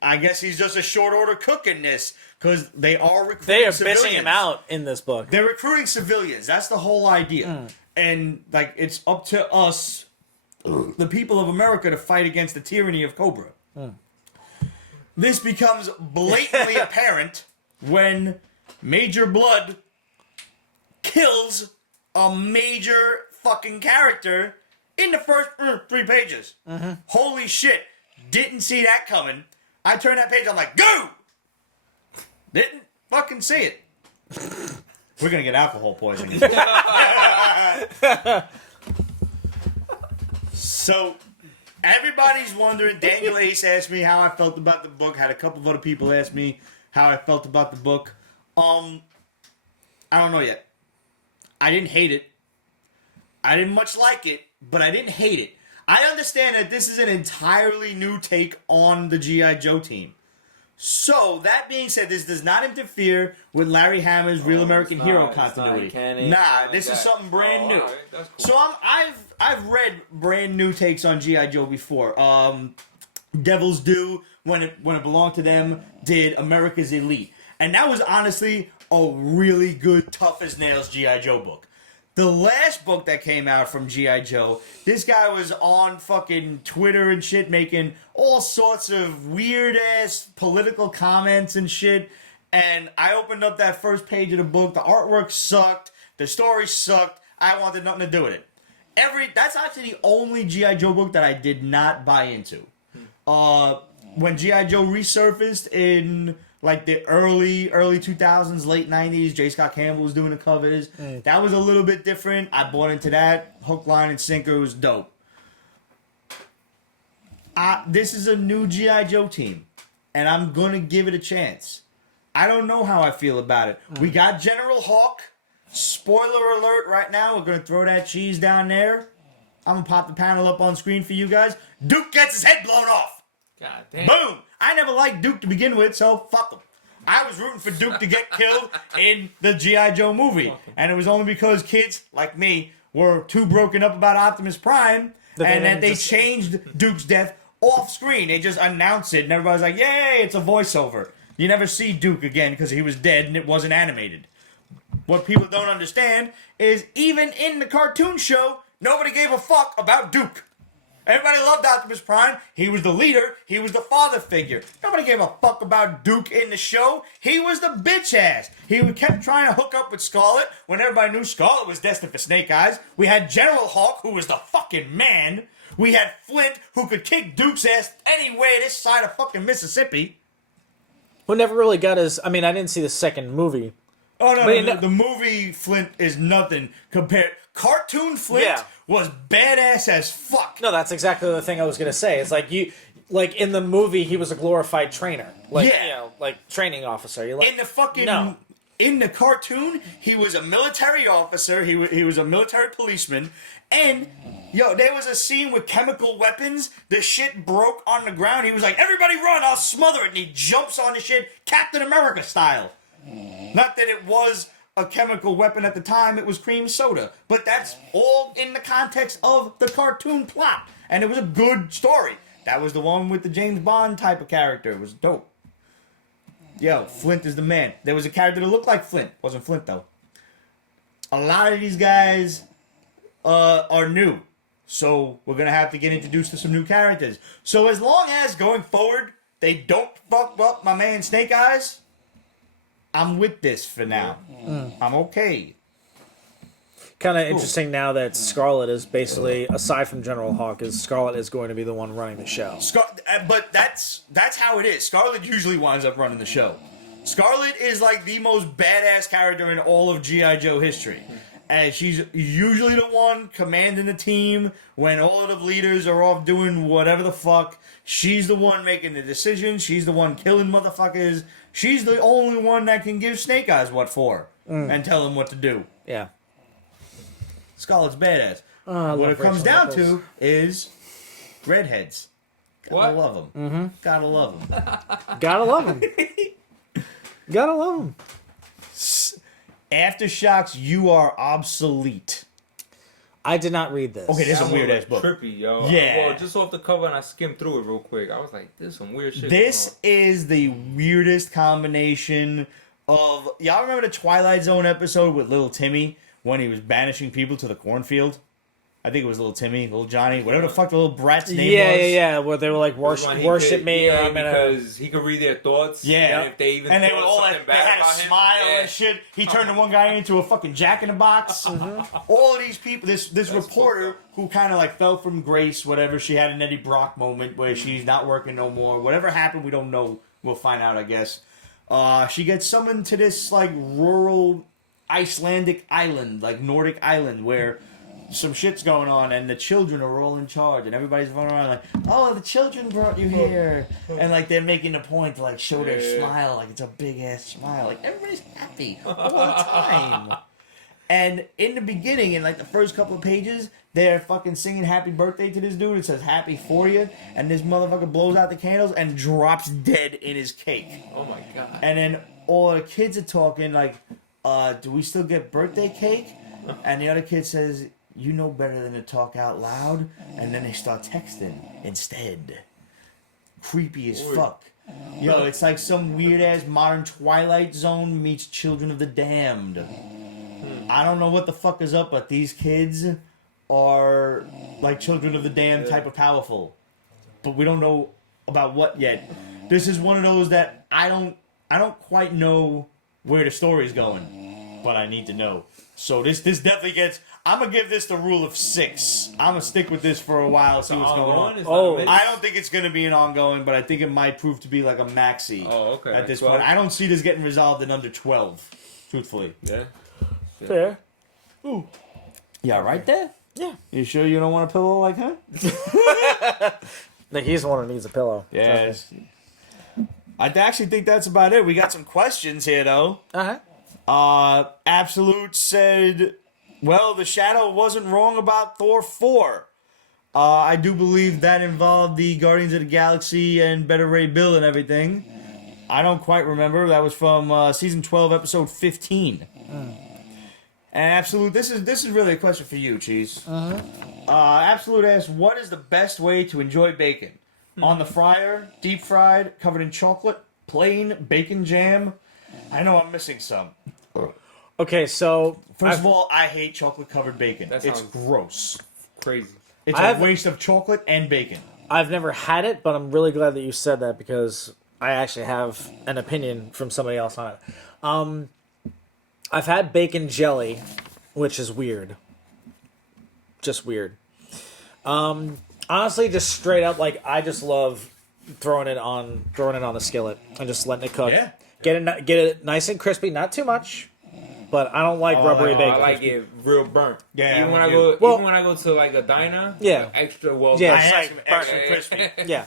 I guess he's just a short order cook in this, because they are recruiting They are civilians. bitching him out in this book. They're recruiting civilians. That's the whole idea. And like, it's up to us, the people of America, to fight against the tyranny of Cobra. This becomes blatantly apparent when Major Blood kills a major fucking character in the first 3 pages. Holy shit. Didn't see that coming. I turned that page, I'm like, go! Didn't fucking see it. We're gonna get alcohol poisoning. So, everybody's wondering. Daniel Ace asked me how I felt about the book. Had a couple of other people ask me how I felt about the book. I don't know yet. I didn't hate it. I didn't much like it, but I didn't hate it. I understand that this is an entirely new take on the G.I. Joe team. So, that being said, this does not interfere with Larry Hammer's Real American Hero continuity. This is something brand new. Right, that's cool. So I've read brand new takes on G.I. Joe before. Devil's Due, when it belonged to them, did America's Elite. And that was honestly a really good, tough as nails G.I. Joe book. The last book that came out from G.I. Joe, this guy was on fucking Twitter and shit making all sorts of weird-ass political comments and shit. And I opened up that first page of the book. The artwork sucked. The story sucked. I wanted nothing to do with it. That's actually the only G.I. Joe book that I did not buy into. When G.I. Joe resurfaced in like the early 2000s, late 90s, J. Scott Campbell was doing the covers. That was a little bit different. I bought into that. Hook, line, and sinker. It was dope. This is a new G.I. Joe team, and I'm going to give it a chance. I don't know how I feel about it. We got General Hawk. Spoiler alert right now. We're going to throw that cheese down there. I'm going to pop the panel up on screen for you guys. Duke gets his head blown off. God damn. Boom! I never liked Duke to begin with, so fuck him. I was rooting for Duke to get killed in the G.I. Joe movie. And it was only because kids, like me, were too broken up about Optimus Prime, and that they changed Duke's death off screen. They just announced it, and everybody's like, yay, it's a voiceover. You never see Duke again because he was dead and it wasn't animated. What people don't understand is even in the cartoon show, nobody gave a fuck about Duke. Everybody loved Optimus Prime. He was the leader. He was the father figure. Nobody gave a fuck about Duke in the show. He was the bitch ass. He kept trying to hook up with Scarlet when everybody knew Scarlet was destined for Snake Eyes. We had General Hawk, who was the fucking man. We had Flint, who could kick Duke's ass anywhere this side of fucking Mississippi. Who never really got his... I mean, I didn't see the second movie. Oh, no, the movie Flint is nothing compared... Cartoon Flint was badass as fuck. No, that's exactly the thing I was gonna say. It's like like in the movie, he was a glorified trainer, like training officer. In the fucking in the cartoon, he was a military officer. He was a military policeman. And, yo, there was a scene with chemical weapons. The shit broke on the ground. He was like, everybody run, I'll smother it. And he jumps on the shit, Captain America style. Not that it was a chemical weapon at the time, it was cream soda. But that's all in the context of the cartoon plot. And it was a good story. That was the one with the James Bond type of character. It was dope. Yo, Flint is the man. There was a character that looked like Flint. Wasn't Flint, though. A lot of these guys are new. So we're going to have to get introduced to some new characters. So as long as, going forward, they don't fuck up my man Snake Eyes, I'm with this for now. I'm okay. Kind of interesting now that Scarlet is basically, aside from General Hawk, Scarlet is going to be the one running the show. But that's how it is. Scarlet usually winds up running the show. Scarlet is like the most badass character in all of G.I. Joe history. And she's usually the one commanding the team when all of the leaders are off doing whatever the fuck. She's the one making the decisions. She's the one killing motherfuckers. She's the only one that can give Snake Eyes what for and tell him what to do. Yeah. Scarlet's badass. What it comes down to is redheads. Gotta love them. Mm-hmm. Gotta love them. Gotta love him. Gotta love him. Aftershocks, you are obsolete. I did not read this. Okay, this is a That weird was, ass book. Trippy, yo. Yeah. Well, just off the cover, and I skimmed through it real quick. I was like, "This is some weird shit." This is the weirdest combination of... Y'all remember the Twilight Zone episode with Little Timmy when he was banishing people to the cornfield? I think it was Little Timmy, Little Johnny, whatever the fuck the little brat's name was. Yeah. Where they were like, worship me. Yeah, or I'm gonna... because he could read their thoughts. Yeah. And if they even and they were thought all something like, they bad had a about him, smile yeah. and shit. He turned the one guy into a fucking jack-in-the-box. All of these people, this reporter who kind of like fell from grace, whatever, she had an Eddie Brock moment where she's not working no more. Whatever happened, we don't know. We'll find out, I guess. She gets summoned to this like rural Icelandic island, like Nordic island, where some shit's going on and the children are all in charge and everybody's running around like, oh, the children brought you here, and like they're making a point to like show their smile, like it's a big ass smile, like everybody's happy all the time. And in the beginning, in like the first couple of pages, they're fucking singing happy birthday to this dude. It says happy for you, and this motherfucker blows out the candles and drops dead in his cake. Oh my god. And then all the kids are talking like, do we still get birthday cake? And the other kid says, you know better than to talk out loud. And then they start texting instead. Creepy as fuck. Yo, it's like some weird ass modern Twilight Zone meets Children of the Damned. I don't know what the fuck is up, but these kids are like Children of the Damned type of powerful. But we don't know about what yet. This is one of those that I don't quite know where the story's going, but I need to know. So this definitely gets... I'm going to give this the rule of 6. I'm going to stick with this for a while, see what's going on. I don't think it's going to be an ongoing, but I think it might prove to be like a maxi at this 12. point. I don't see this getting resolved in under 12, truthfully. Yeah. Fair. Ooh. Yeah, right there? Yeah. You sure you don't want a pillow like him? Like he's the one who needs a pillow. Yes. I actually think that's about it. We got some questions here, though. Absolute said, well, the Shadow wasn't wrong about Thor 4. I do believe that involved the Guardians of the Galaxy and Beta Ray Bill and everything. I don't quite remember. That was from season 12, episode 15. And Absolute, this is really a question for you, Cheese. Absolute asks, what is the best way to enjoy bacon? On the fryer, deep fried, covered in chocolate, plain, bacon jam? I know I'm missing some. Okay, so... First of all, I hate chocolate-covered bacon. That It's sounds gross. Crazy. It's a waste of chocolate and bacon. I've never had it, but I'm really glad that you said that because I actually have an opinion from somebody else on it. I've had bacon jelly, which is weird. Just weird. Honestly, just straight up, like I just love throwing it on the skillet and just letting it cook. Yeah. Get it nice and crispy, not too much, but I don't like rubbery bacon. I like it real burnt. Yeah, Even when I'm I good. go, even when I go to like a diner, Yeah. extra well. Yeah, I done. it's ask like them extra crispy. Yeah,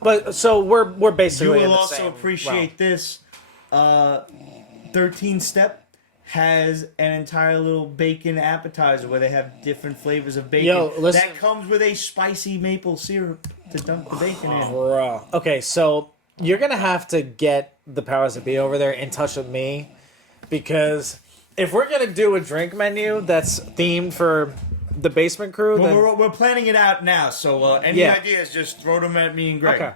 but so we're You basically in will the also same appreciate this. 13 Step has an entire little bacon appetizer where they have different flavors of bacon. Yo, listen. That comes with a spicy maple syrup to dunk the bacon in. Bro. Okay, so you're gonna have to get the powers that be over there in touch with me, because if we're gonna do a drink menu that's themed for the basement crew, then We're planning it out now, so any ideas, just throw them at me and Greg. okay.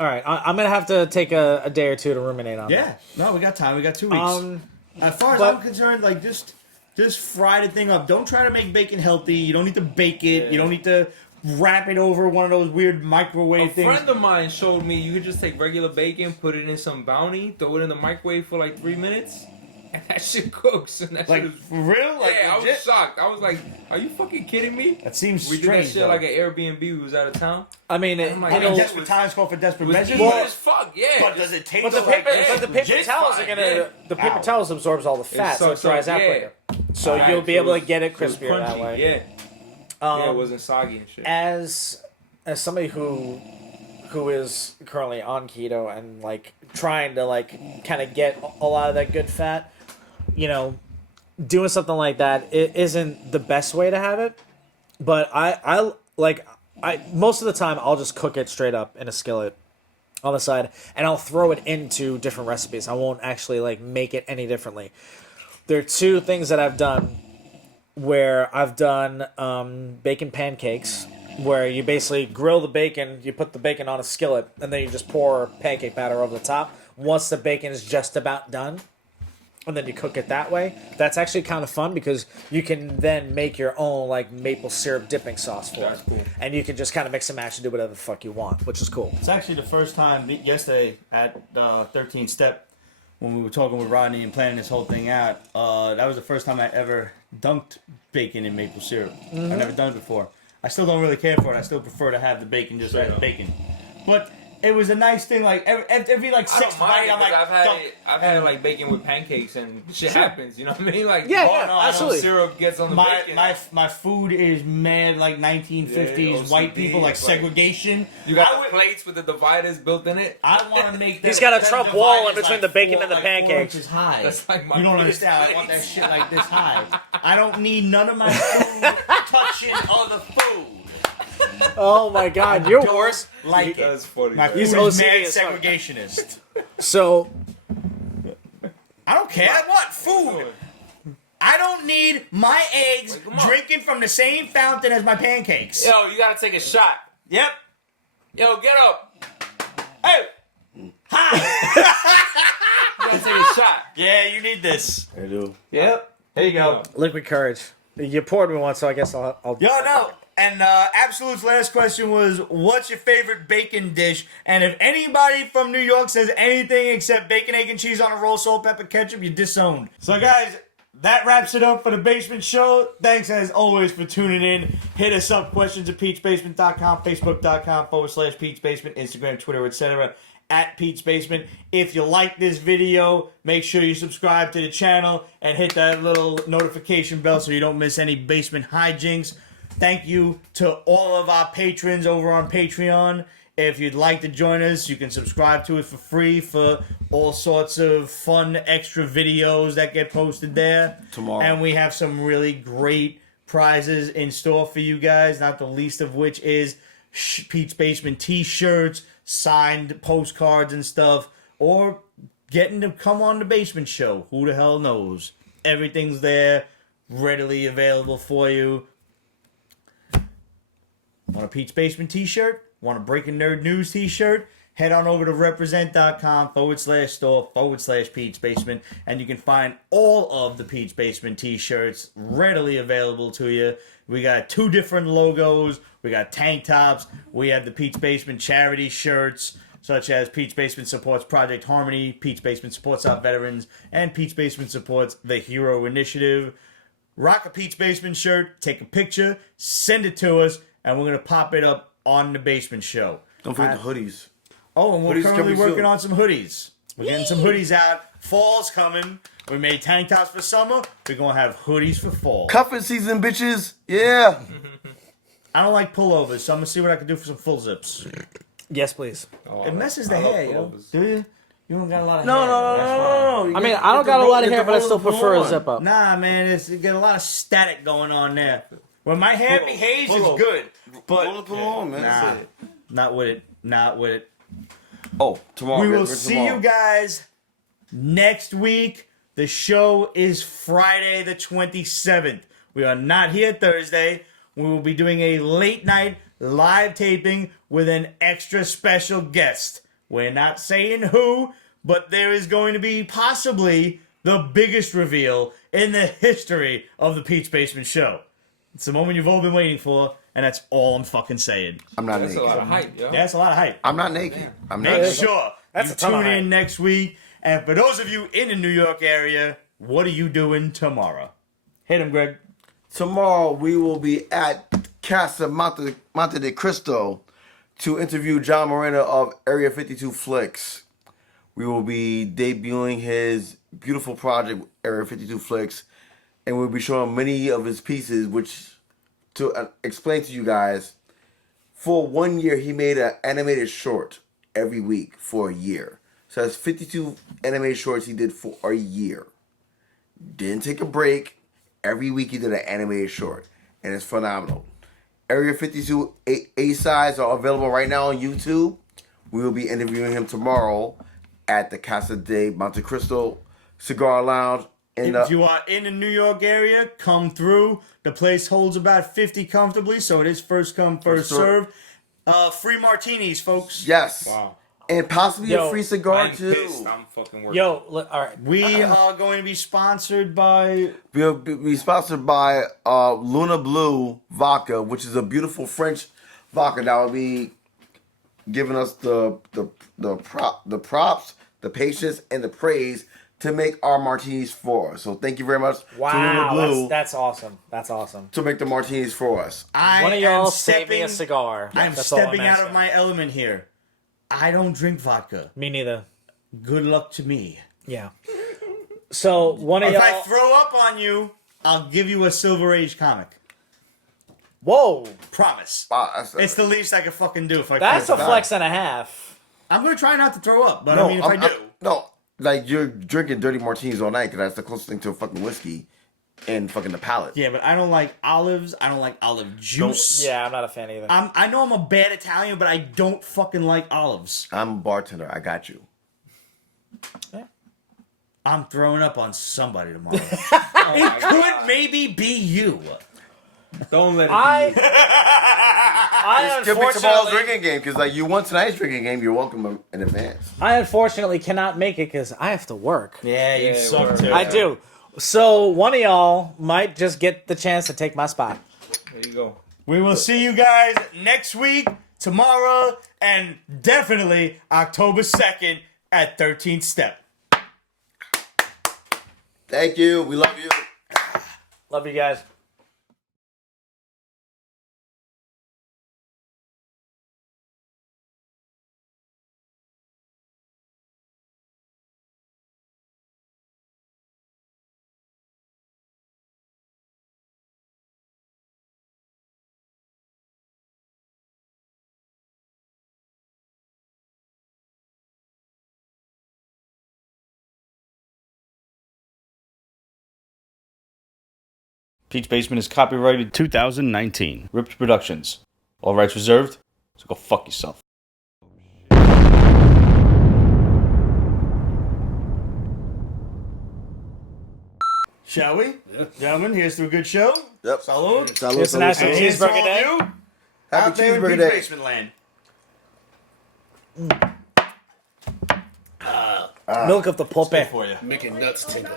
All right, I'm gonna have to take a day or two to ruminate on. Yeah, no, we got time. We got 2 weeks. That. As far as but- I'm concerned, like just fry the thing up. Don't try to make bacon healthy. You don't need to bake it. You don't need to wrap it over one of those weird microwave A things. friend of mine showed me you could just take regular bacon, put it in some Bounty, throw it in the microwave for like 3 minutes, and that shit cooks. And that Like shit is, for real? Like yeah, I legit? was shocked. I was like, "Are you fucking kidding me?" That seems We strange. did that shit though. like an Airbnb. We was out of town. I mean, Oh my I God. mean, It'll- desperate times call for desperate It was measures. easy But, as fuck. Yeah. but does it taste but the like paper, this? but the paper Legit towels fine, are gonna yeah. the paper Ow. towels absorbs all the fat, so it dries out quicker. So Alright, you'll be so able to it was- get it it was crispier that crunchy, way. Yeah. Yeah, it wasn't soggy and shit. As somebody who is currently on keto and like trying to like kind of get a lot of that good fat, you know, doing something like that, it isn't the best way to have it. But I most of the time I'll just cook it straight up in a skillet on the side, and I'll throw it into different recipes. I won't actually like make it any differently. There are two things that I've done where I've done bacon pancakes, where you basically grill the bacon, you put the bacon on a skillet, and then you just pour pancake batter over the top once the bacon is just about done. And then you cook it that way. That's actually kind of fun because you can then make your own like maple syrup dipping sauce for That's it. cool. And you can just kind of mix and match and do whatever the fuck you want, which is cool. It's actually the first time yesterday at 13 Step when we were talking with Rodney and planning this whole thing out. That was the first time I ever dunked bacon in maple syrup. I've never done it before. I still don't really care for it. I still prefer to have the bacon just as bacon. But it was a nice thing. Like every like I sixth don't mind bite, it I'm like, because I've had like bacon with pancakes and shit happens. You know what I mean? Like Yeah, Oh, yeah, no, I don't absolutely. syrup gets on the bacon. my food is mad like 1950s Yeah, white OCD, people like it's like- segregation. You got I the would- plates with the dividers built in it. I want to make that. He's got a that Trump divide wall in is between the bacon and the 4 pancakes. inches high. That's like my You don't kids' understand. I want that plates. shit like this high. I don't need none of my food touching other food. Oh my god, you're worse. Like it. That's funny. My man. food He's is OCD mad as fuck. segregationist. So I don't care. I want food. I don't need my eggs Wake 'em up. drinking from the same fountain as my pancakes. Yo, you gotta take a shot. Yep. Yo, get up. Hey. You gotta take a shot. Yeah, you need this. I do. Yep. There you go. liquid courage. You poured me one, so I guess I'll Yo, no. And Absolute's last question was, what's your favorite bacon dish? And if anybody from New York says anything except bacon, egg, and cheese on a roll, salt, pepper, ketchup, you're disowned. So, guys, that wraps it up for the Basement Show. Thanks, as always, for tuning in. Hit us up, questions at peachbasement.com, facebook.com/peachbasement, Instagram, Twitter, etc. at Pete's Basement. If you like this video, make sure you subscribe to the channel and hit that little notification bell so you don't miss any basement hijinks. Thank you to all of our patrons over on Patreon. If you'd like to join us, you can subscribe to it for free for all sorts of fun extra videos that get posted there. Tomorrow. And we have some really great prizes in store for you guys, not the least of which is Pete's Basement t-shirts, signed postcards and stuff, or getting to come on the Basement Show. Who the hell knows? Everything's there, readily available for you. Want a Pete's Basement t-shirt? Want a Breaking Nerd News t-shirt? Head on over to represent.com/store/Pete's Basement, and you can find all of the Pete's Basement t-shirts readily available to you. We got 2 different logos. We got tank tops. We have the Pete's Basement charity shirts, such as Pete's Basement supports Project Harmony, Pete's Basement supports our veterans, and Pete's Basement supports the Hero Initiative. Rock a Pete's Basement shirt, take a picture, send it to us, and we're going to pop it up on the Basement Show. Don't forget the hoodies. Oh, and we're Hoodies currently coming working soon. on some hoodies. We're getting some hoodies out. Fall's coming. We made tank tops for summer. We're going to have hoodies for fall. Cuffing season, bitches. Yeah. I don't like pullovers, so I'm going to see what I can do for some full zips. Yes, please. Oh, It messes the I love hair, yo. pullovers. Do you? You don't got a lot of No, hair. no, no, That's no, why. no, no. I mean, I don't got a lot of hair, but I still prefer a zip up. Nah, man, you get a lot of static going on there. When my hair behaves, hold it's on. good. But Pull it on, man. nah, not with it. Not with it. Oh, tomorrow. We will Tomorrow. see you guys next week. The show is Friday the 27th. We are not here Thursday. We will be doing a late night live taping with an extra special guest. We're not saying who, but there is going to be possibly the biggest reveal in the history of the Peach Basement Show. It's the moment you've all been waiting for, and that's all I'm fucking saying. I'm not That's a naked. lot of hype, yo. Yeah, that's a lot of hype. I'm not naked. I'm not Make naked. sure That's you a ton of tune in hype. next week. And for those of you in the New York area, what are you doing tomorrow? Hit him, Greg. Tomorrow we will be at Casa Monte de Cristo to interview John Moreno of Area 52 Flicks. We will be debuting his beautiful project, Area 52 Flicks, and we'll be showing many of his pieces, which, to explain to you guys, for 1 year he made an animated short every week for a year. So that's 52 animated shorts he did for a year. Didn't take a break. Every week he did an animated short, and it's phenomenal. Area 52 A-sides are available right now on YouTube. We will be interviewing him tomorrow at the Casa de Monte Cristo Cigar Lounge. If you are in the New York area, come through. The place holds about 50 comfortably, so it is first come, first serve. Free martinis, folks. Yes. Wow. And possibly Yo, a free cigar I'm too. pissed. I'm fucking working. Yo, all right. We are going to be sponsored by... We'll be sponsored by Luna Blue Vodka, which is a beautiful French vodka that will be giving us the props, the patience, and the praise to make our martinis for us. So thank you very much to Luna Wow, Blue that's awesome. That's awesome. to make the martinis for us. One of y'all save me a cigar. I'm That's all stepping out asking. of my element here. I don't drink vodka. Me neither. Good luck to me. Yeah. So one of If y'all. I throw up on you, I'll give you a Silver Age comic. Whoa, Promise. Wow, It's the least I can fucking do. If I that's a can. flex and a half. I'm gonna try not to throw up, but I mean, if I do, no, like you're drinking dirty martinis all night because that's the closest thing to a fucking whiskey and fucking the palate. yeah. But I don't like olives. I don't like olive juice. Yeah, I'm not a fan either. I know I'm a bad Italian, but I don't fucking like olives. I'm a bartender. I got you. I'm throwing up on somebody tomorrow. It could maybe be you. Don't let it I be. I Could be tomorrow's unfortunately, drinking game because like you won tonight's drinking game. You're welcome in advance. I unfortunately cannot make it because I have to work. Yeah, you Yeah, suck word. too. I do. So one of y'all might just get the chance to take my spot. There you go. We will see you guys next week, tomorrow, and definitely October 2nd at 13th Step. Thank you. We love you. Love you guys. Peach Basement is copyrighted 2019. Ripped Productions. All rights reserved, so go fuck yourself. Shall we? Yeah. Gentlemen, here's to a good show. Yep. Salud. Salud, It's a salud, national And salud. here's to all cheeseburger of day. you Happy out there in cheeseburger Peach day. Basement land. Milk of the pulpit. For you. Making nuts tingle.